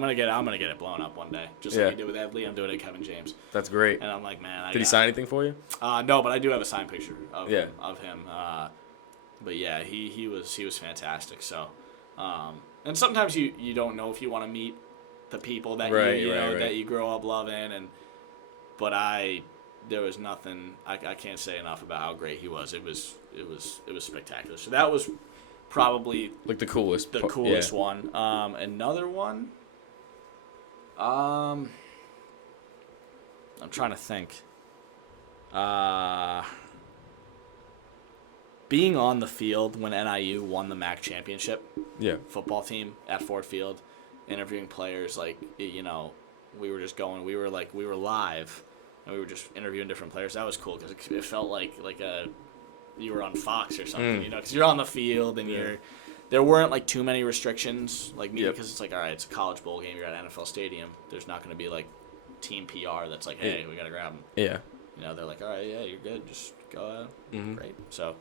gonna get it blown up one day. Just like you did with Evely, I'm doing it with Kevin James. That's great. And I'm like, man. Did he sign anything for you? No, but I do have a signed picture of him. But yeah, he was fantastic. So, and sometimes you don't know if you want to meet the people that that you grow up loving, but there was nothing I can't say enough about how great he was. It was spectacular. So that was probably like the coolest one. Another one. I'm trying to think. Being on the field when NIU won the MAC championship football team at Ford Field, interviewing players, like, you know, we were just going, we were live, and we were just interviewing different players. That was cool because it felt like you were on Fox or something, you know, because you're on the field and there weren't like too many restrictions, like me, because it's like, all right, it's a college bowl game, you're at NFL Stadium. There's not going to be like team PR that's like, hey, we got to grab them. Yeah. You know, they're like, all right, yeah, you're good, just go ahead. Great. So,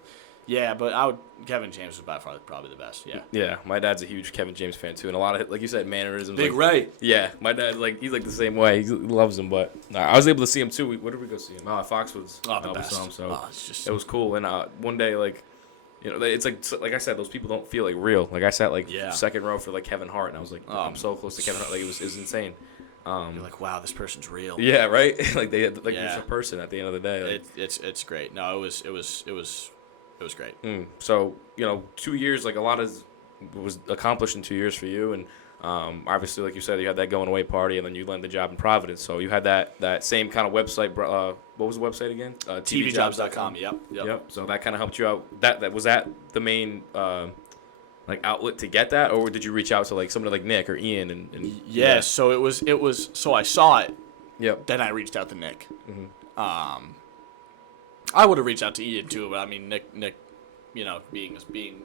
yeah, but Kevin James was by far probably the best. Yeah. Yeah, my dad's a huge Kevin James fan too, and a lot of, like you said, mannerisms. Big like, Ray. Yeah, my dad he's like the same way. He loves him, but I was able to see him too. Where did we go see him? Foxwoods. Oh, the best. Him, so it's just it was cool. And one day, like, you know, it's like I said, those people don't feel like real. Like I sat second row for like Kevin Hart, and I was like, I'm so close to Kevin Hart. Like it was insane. You're like, wow, this person's real. Yeah, right. Like they had it's a person at the end of the day. Like, it's great. No, it was great. So, you know, 2 years, like a lot was accomplished in 2 years for you. And obviously, like you said, you had that going away party, and then you landed the job in Providence. So you had that same kind of website. What was the website again? TVjobs.com. Yep. So that kind of helped you out. That was that the main like outlet to get that, or did you reach out to like somebody like Nick or Ian? And yeah. So it was. So I saw it. Yep. Then I reached out to Nick. I would have reached out to Ian too, but I mean Nick, you know,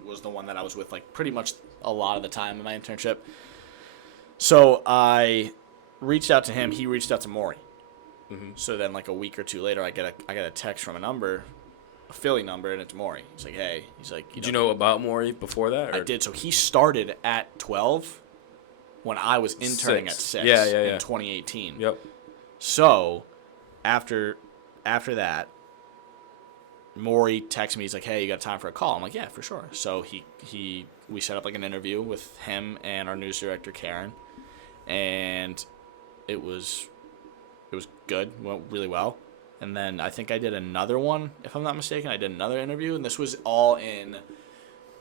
was the one that I was with like pretty much a lot of the time in my internship. So I reached out to him. He reached out to Maury. So then like a week or two later, I get a text from a Philly number, and it's Maury. He's like, hey, did you know about Maury before that? Or? I did. So he started at 12 when I was interning at 6 in 2018. Yep. So after that, Maury texted me. He's like, hey, you got time for a call? I'm like, yeah, for sure. So we set up like an interview with him and our news director, Karen, and it was good. Went really well. And then I think I did another one, if I'm not mistaken. I did another interview, and this was all in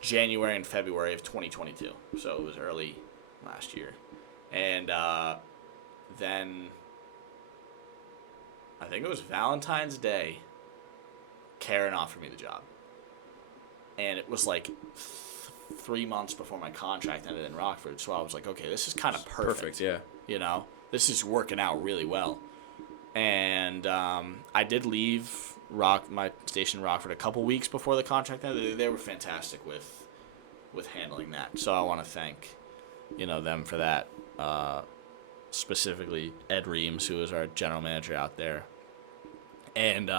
January and February of 2022. So it was early last year. And then I think it was Valentine's Day, Karen offered me the job. And it was like 3 months before my contract ended in Rockford. So I was like, okay, this is kind of perfect. Yeah. You know, this is working out really well. And I did leave my station in Rockford a couple weeks before the contract ended. They were fantastic with handling that. So I want to thank, you know, them for that. Specifically Ed Reams, who is our general manager out there. And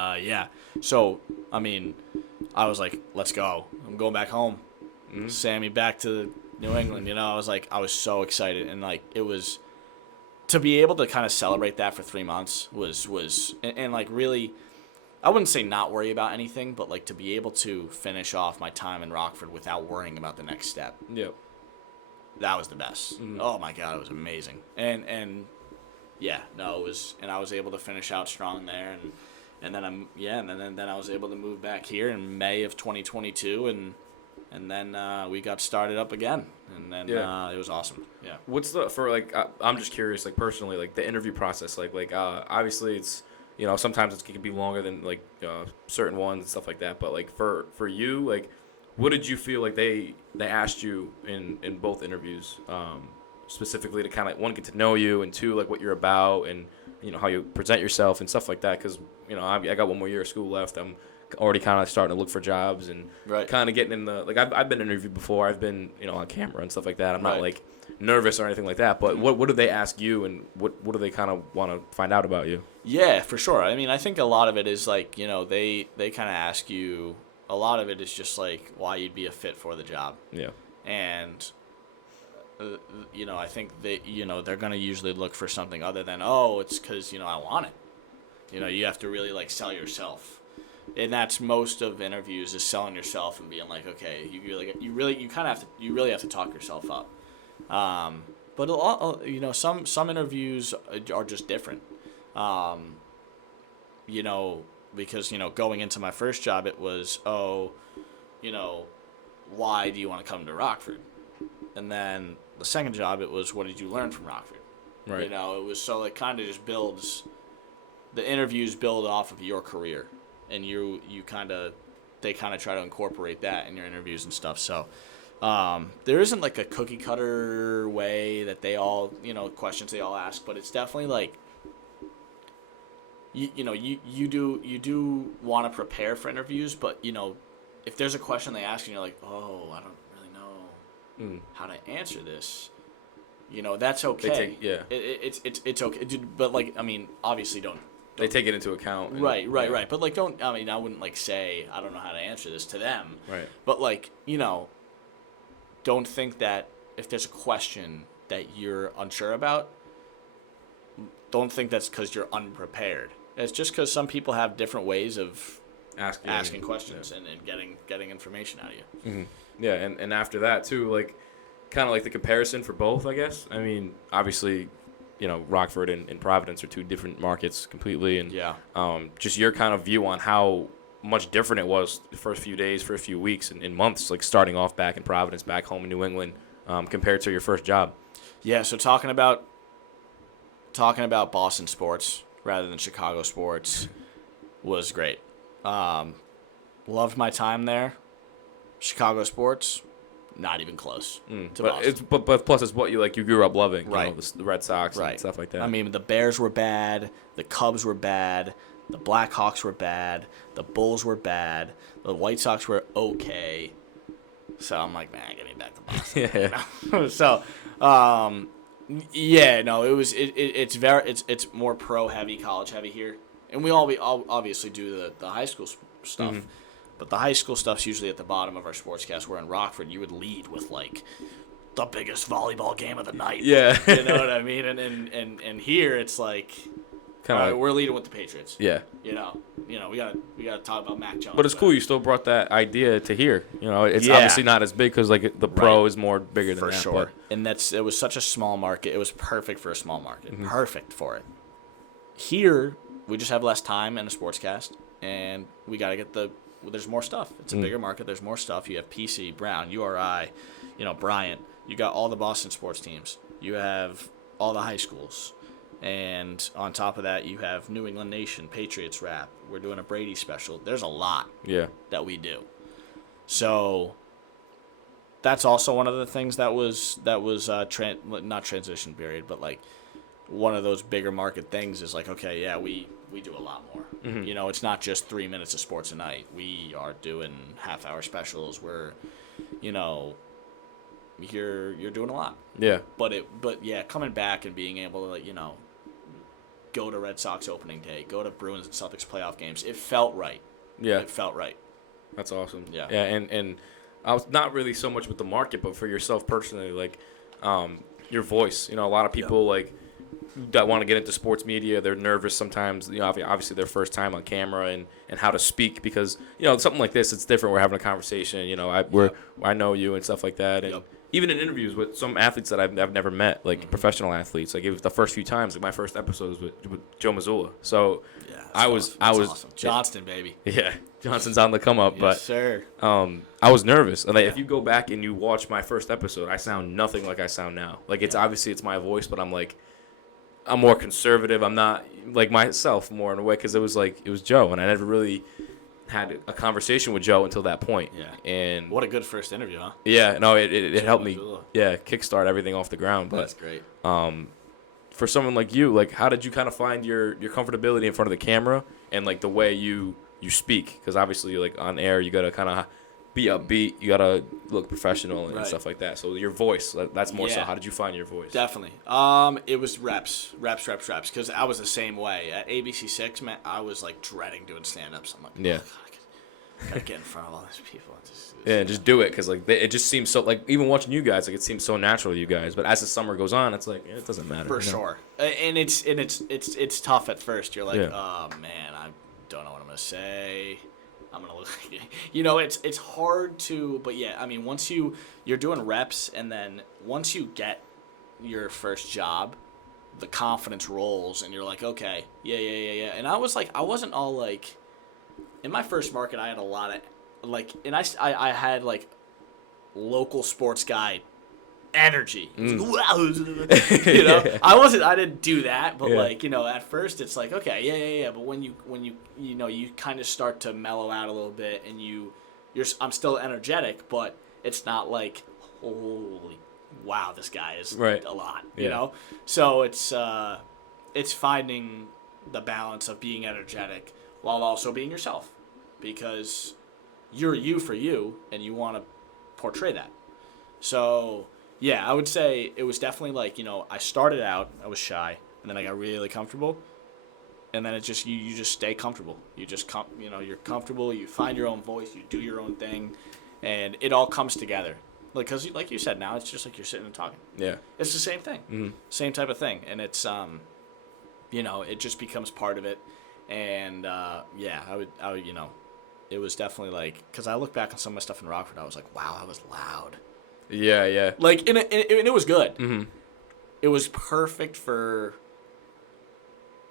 so I mean, I was like, let's go. I'm going back home. Sammy back to New England. You know, I was so excited, and like it was. To be able to kind of celebrate that for 3 months was and like really, I wouldn't say not worry about anything, but like to be able to finish off my time in Rockford without worrying about the next step. Yep. That was the best. Oh my God, it was amazing. And yeah, no, it was, and I was able to finish out strong there, and then then I was able to move back here in May of 2022, and then we got started up again, and then it was awesome. Yeah. What's I'm just curious, like personally, like the interview process, like obviously it's, you know, sometimes it can be longer than like certain ones and stuff like that, but like for you, like what did you feel like they asked you in both interviews, specifically to kind of one, get to know you, and two, like what you're about, and you know how you present yourself and stuff like that, because you know I got one more year of school left. I'm already kind of starting to look for jobs and kind of getting in the, like I've been interviewed before. I've been, you know, on camera and stuff like that. I'm not like nervous or anything like that. But what do they ask you, and what do they kind of want to find out about you? Yeah, for sure. I mean, I think a lot of it is like, you know, they kind of ask you. A lot of it is just like why you'd be a fit for the job. Yeah. And you know, I think they're gonna usually look for something other than, oh, it's because, you know, I want it. You know, you have to really like sell yourself. And that's most of interviews, is selling yourself and being like, okay, you really have to talk yourself up. But a lot, you know, some interviews are just different. You know, because, you know, going into my first job, it was, oh, you know, why do you want to come to Rockford? And then the second job, it was, what did you learn from Rockford? Right. You know, it was, so it kind of just builds the interviews build off of your career, and they kind of try to incorporate that in your interviews and stuff. So there isn't like a cookie cutter way that they all, questions they all ask, but it's definitely like, you do want to prepare for interviews, but if there's a question they ask and you're like, oh, I don't really know how to answer this, that's okay. It's okay. But obviously don't. They take it into account. Right. But I wouldn't say I don't know how to answer this to them. Right. But don't think that if there's a question that you're unsure about, don't think that's because you're unprepared. It's just because some people have different ways of asking questions and getting information out of you. Mm-hmm. Yeah, and after that too, kind of the comparison for both, I guess. I mean, obviously, Rockford and Providence are two different markets completely, and just your kind of view on how much different it was the first few days, for a few weeks, and months, starting off back in Providence, back home in New England, compared to your first job. Yeah, so talking about Boston sports rather than Chicago sports was great. Loved my time there. Chicago sports, not even close to Boston. But plus it's what you grew up loving, right? The Red Sox and stuff like that. I mean, the Bears were bad, the Cubs were bad, the Blackhawks were bad, the Bulls were bad, the White Sox were okay. So I'm like, man, get me back to Boston. So, it's more pro heavy, college heavy here, and we obviously do the high school stuff. Mm-hmm. But the high school stuff's usually at the bottom of our sportscast. Where in Rockford, you would lead with the biggest volleyball game of the night. Yeah, you know what I mean. And here it's we're leading with the Patriots. Yeah, we gotta talk about Mac Jones. But it's cool you still brought that idea to here. It's obviously not as big because the pro is more bigger than for that. Sure. And it was such a small market. It was perfect for a small market. Mm-hmm. Perfect for it. Here we just have less time in a sportscast, and we gotta get there's more stuff. It's a bigger market. There's more stuff. You have PC, Brown, URI, Bryant. You got all the Boston sports teams. You have all the high schools. And on top of that, you have New England Nation, Patriots Rap. We're doing a Brady special. There's a lot that we do. So that's also one of the things that was not transition period, but one of those bigger market things is we do a lot more. Mm-hmm. It's not just 3 minutes of sports a night. We are doing half-hour specials where, you're doing a lot. Yeah. But coming back and being able to go to Red Sox opening day, go to Bruins and Celtics playoff games, it felt right. Yeah. It felt right. That's awesome. Yeah. Yeah, and I was not really so much with the market, but for yourself personally, your voice. A lot of people that want to get into sports media, they're nervous sometimes, obviously their first time on camera and how to speak because, something like this, it's different. We're having a conversation, I know you and stuff like that. And even in interviews with some athletes that I've never met, professional athletes, it was the first few times, my first episode was with Joe Mazzulla. So I was awesome. Johnston, baby. Yeah. Johnston's on the come up, yes, sir. I was nervous. And if you go back and you watch my first episode, I sound nothing like I sound now. Obviously it's my voice, but I'm more conservative. I'm not like myself more in a way because it was Joe, and I never really had a conversation with Joe until that point. Yeah. And what a good first interview, huh? Yeah. No, it helped me. Yeah, kickstart everything off the ground. But that's great. For someone like you, how did you kind of find your comfortability in front of the camera and the way you speak? Because obviously, on air, you gotta kind of be upbeat. You gotta look professional and stuff like that. So your voice, that's more so. How did you find your voice? Definitely. It was reps. Because I was the same way at ABC6. Man, I was dreading doing stand-ups. I'm like, yeah, I gotta get in front of all these people. Just do it because it just seems so even watching you guys it seems so natural to you guys. But as the summer goes on, it's it doesn't matter. For sure. And it's tough at first. You're oh man, I don't know what I'm gonna say. I'm gonna look it's hard to, but yeah, I mean, once you're doing reps, and then once you get your first job, the confidence rolls, and you're okay, yeah. And I wasn't all in my first market, I had a lot of and I had local sports guy energy. Wow. You know, I didn't do that, but like, you know, at first it's like, okay, yeah. But when you know, you kind of start to mellow out a little bit, and I'm still energetic, but it's not like, holy, wow, this guy is a lot, you know? So it's finding the balance of being energetic while also being yourself, because you're you for you, and you want to portray that. So, yeah, I would say it was definitely like, you know, I started out, I was shy, and then I got really comfortable, and then it's just, you just stay comfortable. You just, you know, you're comfortable, you find your own voice, you do your own thing, and it all comes together. Because, like you said, now it's just like you're sitting and talking. Yeah. It's the same thing. Mm-hmm. Same type of thing. And it's, you know, it just becomes part of it. And, yeah, I would, you know, it was definitely like, because I look back on some of my stuff in Rockford, I was like, wow, I was loud. Yeah. Like, and it was good. Mm-hmm. It was perfect for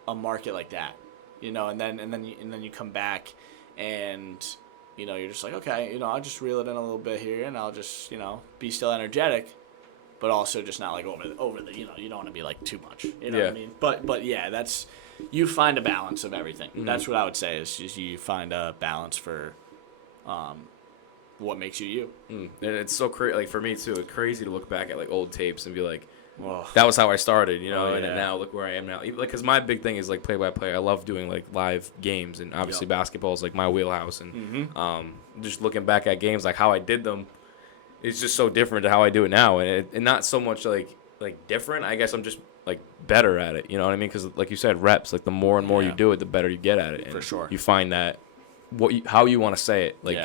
a market like that, you know. And then you come back, and you know, you're just like, okay, you know, I'll just reel it in a little bit here, and I'll just, you know, be still energetic, but also just not like over the, you know, you don't want to be like too much, you know what I mean? But yeah, that's, you find a balance of everything. Mm-hmm. That's what I would say is just you find a balance for, what makes you. And it's so crazy, like for me too, it's crazy to look back at like old tapes and be like, well, that was how I started, you know, and now look where I am now. Like, because my big thing is like play-by-play. I love doing like live games, and obviously basketball is like my wheelhouse. And just looking back at games, like how I did them, it's just so different to how I do it now, and not so much like different. I guess I'm just like better at it. You know what I mean? Because like you said, reps. Like the more and more you do it, the better you get at it. And for sure. You find that how you want to say it, like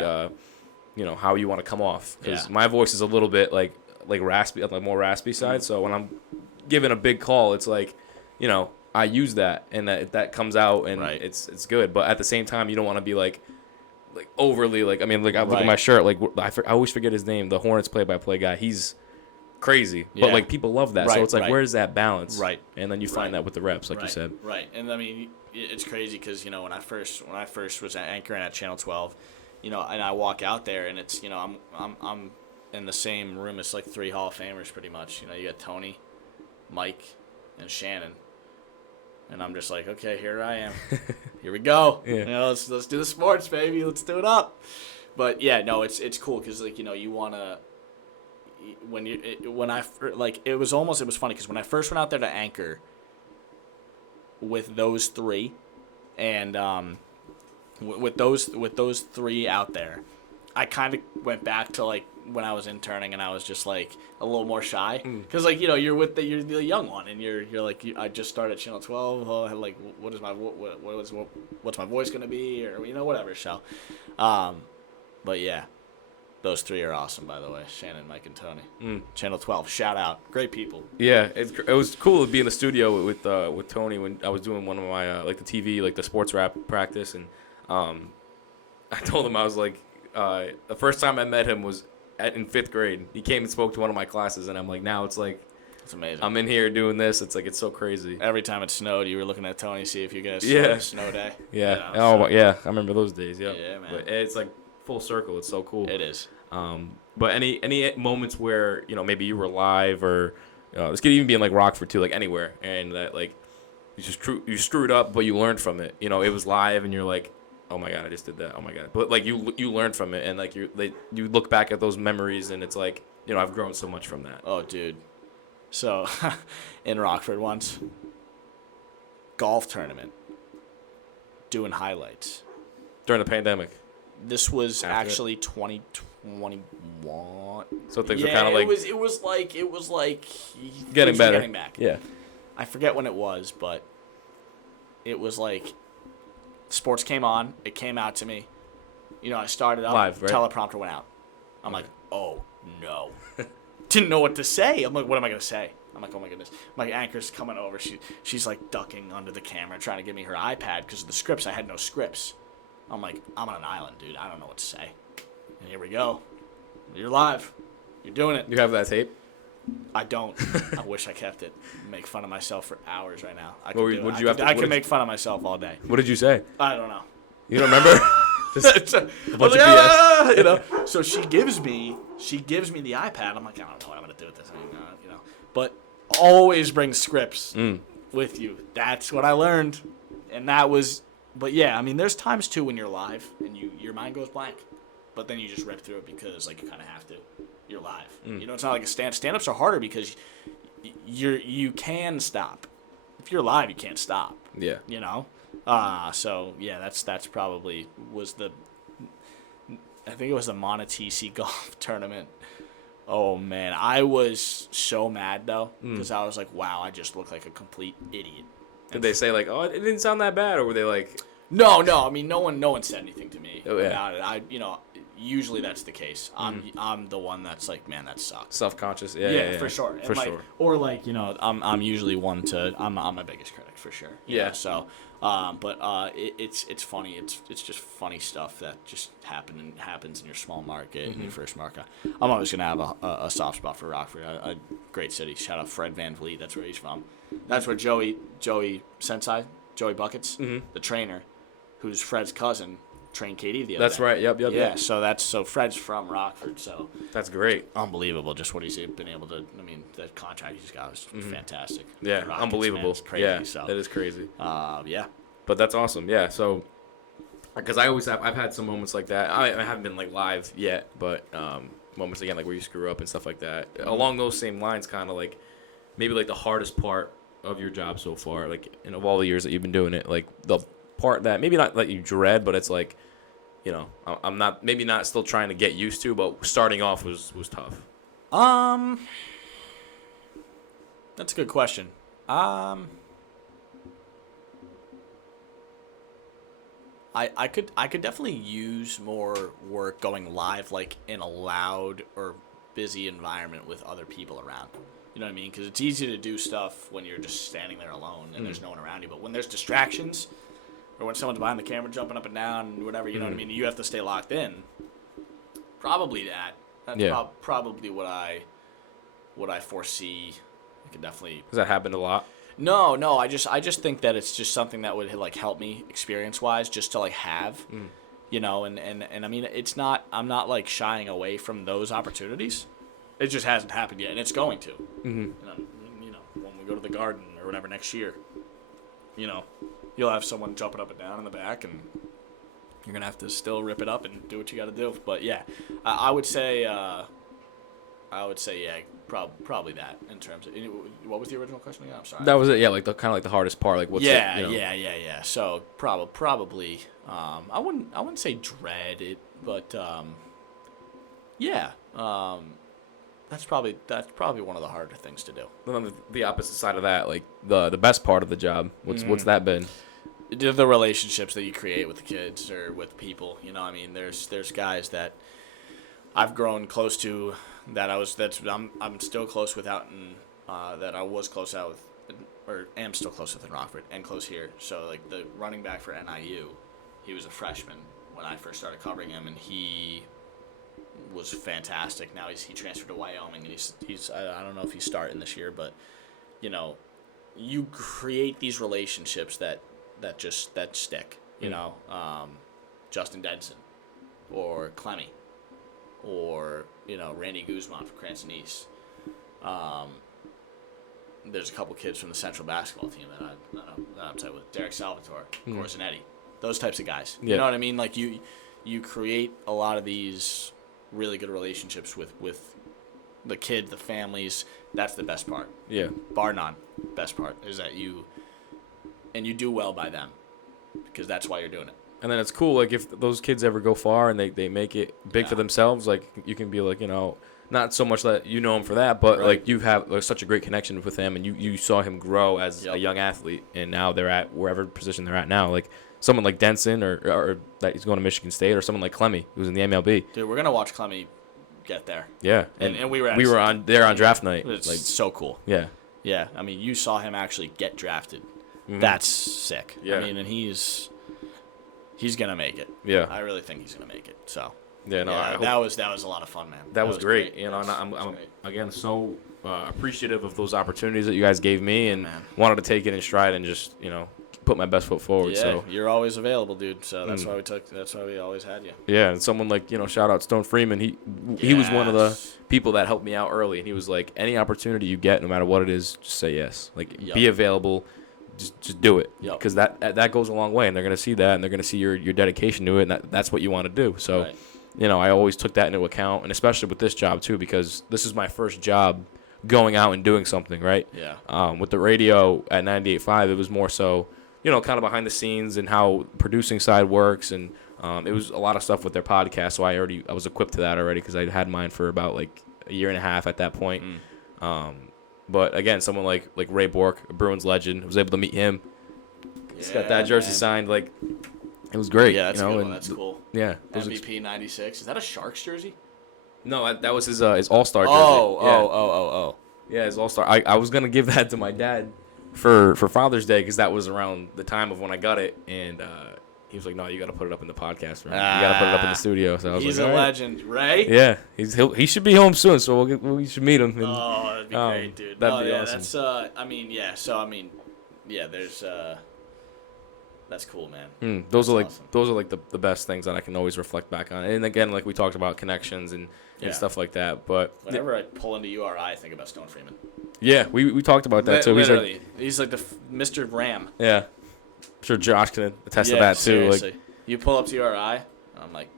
you know, how you want to come off. Because my voice is a little bit like raspy, like more raspy side. So when I'm giving a big call, it's like, you know, I use that, and that comes out, and it's good. But at the same time, you don't want to be like overly like. I mean, like I look at my shirt, like I always forget his name. The Hornets play-by-play guy. He's crazy, but like people love that. So it's like, where's that balance? Right. And then you find that with the reps, like you said. Right. And I mean, it's crazy because, you know, when I first was anchoring at Channel 12, you know, and I walk out there, and it's, you know, I'm in the same room as like 3 Hall of Famers pretty much. You know, you got Tony, Mike, and Shannon. And I'm just like, okay, here I am. Here we go. You know, let's do the sports, baby. Let's do it up. But yeah, no, it's cool because, like, you know, you want to, it was funny because when I first went out there to anchor with those 3, and with those 3 out there, I kind of went back to like when I was interning, and I was just like a little more shy because, like, you know, you're the young one, and you're like, I just started Channel 12. Oh, like, what's my voice gonna be, or, you know, whatever. So, but yeah, those 3 are awesome, by the way. Shannon, Mike, and Tony. Channel 12, shout out, great people. Yeah, it was cool to be in the studio with Tony when I was doing one of my like the TV, like the sports rap practice, and I told him, I was like, the first time I met him was in 5th grade. He came and spoke to one of my classes, and I'm like, now it's like, it's amazing. I'm in here doing this. It's like, it's so crazy. Every time it snowed, you were looking at Tony, see if you guys saw a snow day. Yeah. You know, yeah. I remember those days. Yeah. Yeah, man. But it's like full circle. It's so cool. It is. But any moments where, you know, maybe you were live, or this could even be in like Rockford too, like anywhere, and that like you screwed up, but you learned from it. You know, it was live, and you're like, oh my God, I just did that. Oh my God. But like you learned from it, and like you look back at those memories, and it's like, you know, I've grown so much from that. Oh, dude. So in Rockford once, golf tournament, doing highlights during the pandemic. This was actually 2021. So things were kind of like, it was like getting better. Getting back. Yeah. I forget when it was, but it was like sports came on. It came out to me. You know, I started up. Live, right? Teleprompter went out. I'm like, oh no. Didn't know what to say. I'm like, what am I gonna say? I'm like, oh my goodness. My anchor's coming over. She's like ducking under the camera, trying to give me her iPad because of the scripts. I had no scripts. I'm like, I'm on an island, dude. I don't know what to say. And here we go. You're live. You're doing it. You have that tape? I don't. I wish I kept it. Make fun of myself for hours right now. I can make fun of myself all day. What did you say? I don't know. You don't remember? Just a bunch of BS. You know. So she gives me the iPad. I'm like, I don't know what I'm gonna do with this thing, you know. But always bring scripts with you. That's what I learned, and that was. But yeah, I mean, there's times too when you're live and your mind goes blank, but then you just rip through it because like you kind of have to. You're live. You know, it's not like a stand-ups are harder because you can stop. If you're live, you can't stop. Yeah. You know. So yeah, that's probably was the. I think it was the Montefiore golf tournament. Oh man, I was so mad though because I was like, wow, I just look like a complete idiot. Did they say like, oh, it didn't sound that bad, or were they like? No. I mean, no one said anything to me yeah. about it. Usually that's the case. I'm the one that's like, man, that sucks. Self-conscious. Yeah, for sure. For like, sure. Or like, I'm usually one to I'm my biggest critic for sure. Yeah. Know? So, it's funny. It's just funny stuff that just happens in your small market, in your first market. I'm always gonna have a soft spot for Rockford, a great city. Shout out Fred Van Vliet. That's where he's from. That's where Joey Sensei, Joey Buckets, the trainer, who's Fred's cousin, trained Katie the other day. That's right. Yep. Yeah. So Fred's from Rockford. So that's great. Unbelievable. Just what he's been able to. I mean, the contract he's got is fantastic. Yeah, Rockets, unbelievable. Man, it's crazy. Yeah, so. that is crazy. Yeah. But that's awesome. Yeah. So, because I've had some moments like that. I haven't been like live yet, but moments again like where you screw up and stuff like that. Along those same lines, kind of like maybe like the hardest part of your job so far, like in of all the years that you've been doing it, like the part that maybe not like you dread, but it's like, I'm not still trying to get used to, but starting off was tough. That's a good question. I could definitely use more work going live, like in a loud or busy environment with other people around. You know what I mean? Because it's easy to do stuff when you're just standing there alone and there's no one around you. But when there's distractions, or when someone's behind the camera jumping up and down and whatever, you know what I mean? You have to stay locked in. Probably that. That's probably what I foresee. I could definitely. Has that happened a lot? No. I just think that it's just something that would like help me experience wise, just to like have, and I mean I'm not like shying away from those opportunities. It just hasn't happened yet, and it's going to. When we go to the Garden or whatever next year, you'll have someone jumping up and down in the back, and you're gonna have to still rip it up and do what you got to do. But yeah, I would say probably that in terms of what was the original question again? I'm sorry. That was it. Yeah, like the kind of like the hardest part. Like what's yeah. So probably I wouldn't say dread it, but that's probably one of the harder things to do. And on the opposite side of that, like the best part of the job, what's that been? The relationships that you create with the kids or with people. I mean, there's guys that I've grown close to that I'm still close with out in that I was close out with, or am still close with in Rockford and close here. So like the running back for NIU, he was a freshman when I first started covering him, and he was fantastic. Now he transferred to Wyoming, and he's I don't know if he's starting this year, but you create these relationships that stick. Justin Denson or Clemmy or Randy Guzman from Cranston East. There's a couple kids from the Central basketball team that I'm tight with. Derek Salvatore, Corsinetti, those types of guys. Yeah. You know what I mean? Like you create a lot of these really good relationships with the kids, the families. That's the best part. Yeah. Bar none. Best part is that you do well by them because that's why you're doing it. And then it's cool, like if those kids ever go far and they make it big for themselves, like you can be like, not so much that you know him for that, but like you have such a great connection with him, and you saw him grow as a young athlete, and now they're at wherever position they're at now. Like someone like Denson or that he's going to Michigan State, or someone like Clemmy who's in the MLB. Dude, we're gonna watch Clemmy get there. Yeah, and we were on draft night. It's like so cool. Yeah. Yeah, I mean, you saw him actually get drafted. That's sick. Yeah. I mean, and he's gonna make it. Yeah. I really think he's gonna make it. So. Yeah, no, that was a lot of fun, man. That was great. And I'm again so appreciative of those opportunities that you guys gave me, and wanted to take it in stride and just put my best foot forward. Yeah, So you're always available, dude. So that's why that's why we always had you. yeah, and someone like, shout out Stone Freeman. He was one of the people that helped me out early, and he was like, any opportunity you get, no matter what it is, just say yes. Like, be available. Just do it, because that goes a long way, and they're gonna see that, and they're gonna see your dedication to it, and that's what you want to do. So, I always took that into account, and especially with this job too, because this is my first job going out and doing something, right? Yeah. With the radio at 98.5, it was more so, kind of behind the scenes and how producing side works, and it was a lot of stuff with their podcast. So I was equipped to that already because I had mine for about like a year and a half at that point. But again, someone like Ray Bork, a Bruins legend, was able to meet him. He's got that jersey signed. Like, it was great. Yeah, that's good. That's cool. Yeah. MVP 96. Is that a Sharks jersey? No, that was his All-Star jersey. Oh. Yeah, his All-Star. I was gonna give that to my dad for Father's Day, because that was around the time of when I got it, and he was like, "No, you got to put it up in the podcast room. You got to put it up in the studio." So I was he's like, a legend, right? Yeah, he should be home soon, so we should meet him. And, that'd be great, dude. That'd be awesome. There's that's cool, man. Those are like the best things that I can always reflect back on. And again, like we talked about connections and stuff like that. But whenever I pull into URI, I think about Stone Freeman. Yeah, we talked about that too. Literally, he's like the Mr. Ram. Yeah, I'm sure Josh can attest to that too. Seriously. Like, you pull up to URI, I'm like,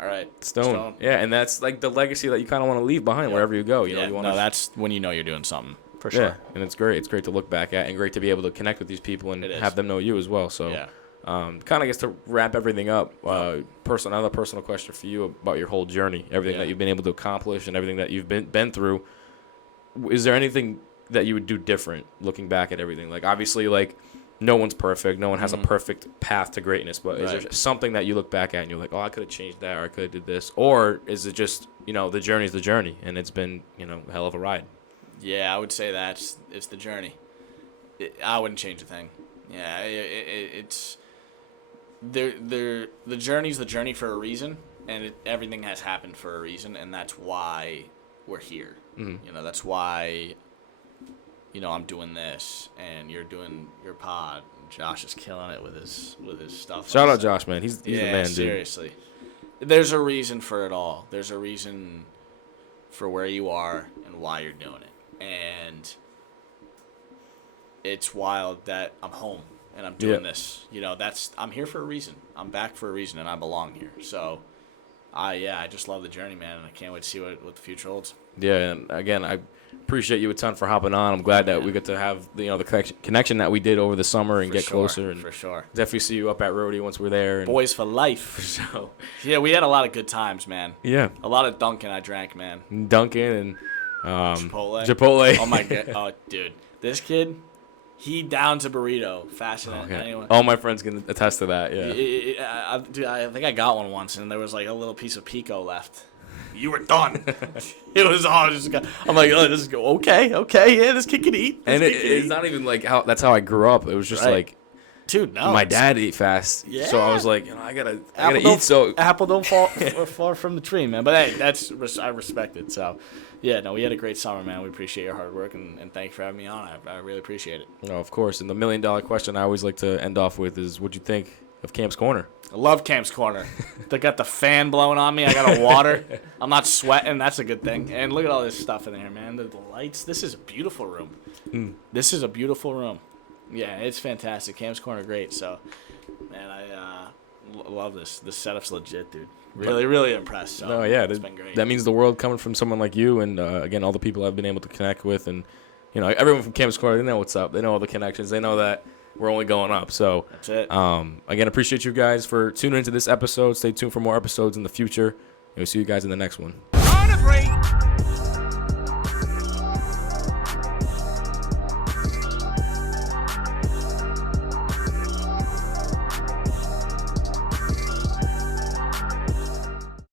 all right, Stone. Yeah, and that's like the legacy that you kind of want to leave behind wherever you go. You know, that's when you're doing something. For sure. Yeah, and it's great. It's great to look back at, and great to be able to connect with these people and have them know you as well. So, kind of gets to wrap everything up. Another personal question for you about your whole journey, everything that you've been able to accomplish, and everything that you've been through. Is there anything that you would do different looking back at everything? Like, obviously, like, no one's perfect. No one has a perfect path to greatness. But is there something that you look back at and you're like, oh, I could have changed that, or I could have did this? Or is it just, the journey's the journey, and it's been, a hell of a ride? Yeah, I would say it's the journey. I wouldn't change a thing. Yeah, it's the journey's the journey for a reason, and everything has happened for a reason, and that's why we're here. That's why I'm doing this, and you're doing your pod. Josh is killing it with his stuff. Shout out Josh, man. He's the man, dude. Seriously. There's a reason for it all. There's a reason for where you are and why you're doing it. And it's wild that I'm home and I'm doing this. I'm here for a reason. I'm back for a reason, and I belong here. So, I just love the journey, man, and I can't wait to see what the future holds. Yeah, and again, I appreciate you a ton for hopping on. I'm glad that we get to have the connection that we did over the summer and get closer. And for sure. Definitely see you up at Rhodey once we're there. And boys for life. So, yeah, we had a lot of good times, man. Yeah. A lot of Dunkin' I drank, man. Dunkin' and Chipotle. Oh, my God. Oh, dude. This kid, he downs a burrito faster than anyone. All my friends can attest to that, yeah. Dude, I think I got one once, and there was like a little piece of pico left. You were done. It was all just. I'm like, oh, this is okay, yeah, this kid can eat. And it's not even like that's how I grew up. It was just like, dude, no. My dad ate fast, so I was like, I gotta eat. So apple don't fall far from the tree, man. But hey, I respect it. So, yeah, no, we had a great summer, man. We appreciate your hard work, and thank you for having me on. I really appreciate it. No, of course. And the $1 million question I always like to end off with is, what'd you think of Camp's Corner? I love Camp's Corner. They got the fan blowing on me. I got a water. I'm not sweating. That's a good thing. And look at all this stuff in there, man. The lights. This is a beautiful room. This is a beautiful room. Yeah, it's fantastic. Camp's Corner, great. So, man, I love this. This setup's legit, dude. Really, really impressed. So, no, yeah, it's been great. That means the world coming from someone like you, and again, all the people I've been able to connect with, and everyone from Camp's Corner, they know what's up. They know all the connections. They know that we're only going up. So that's it. Again, appreciate you guys for tuning into this episode. Stay tuned for more episodes in the future. And we'll see you guys in the next one. On a break.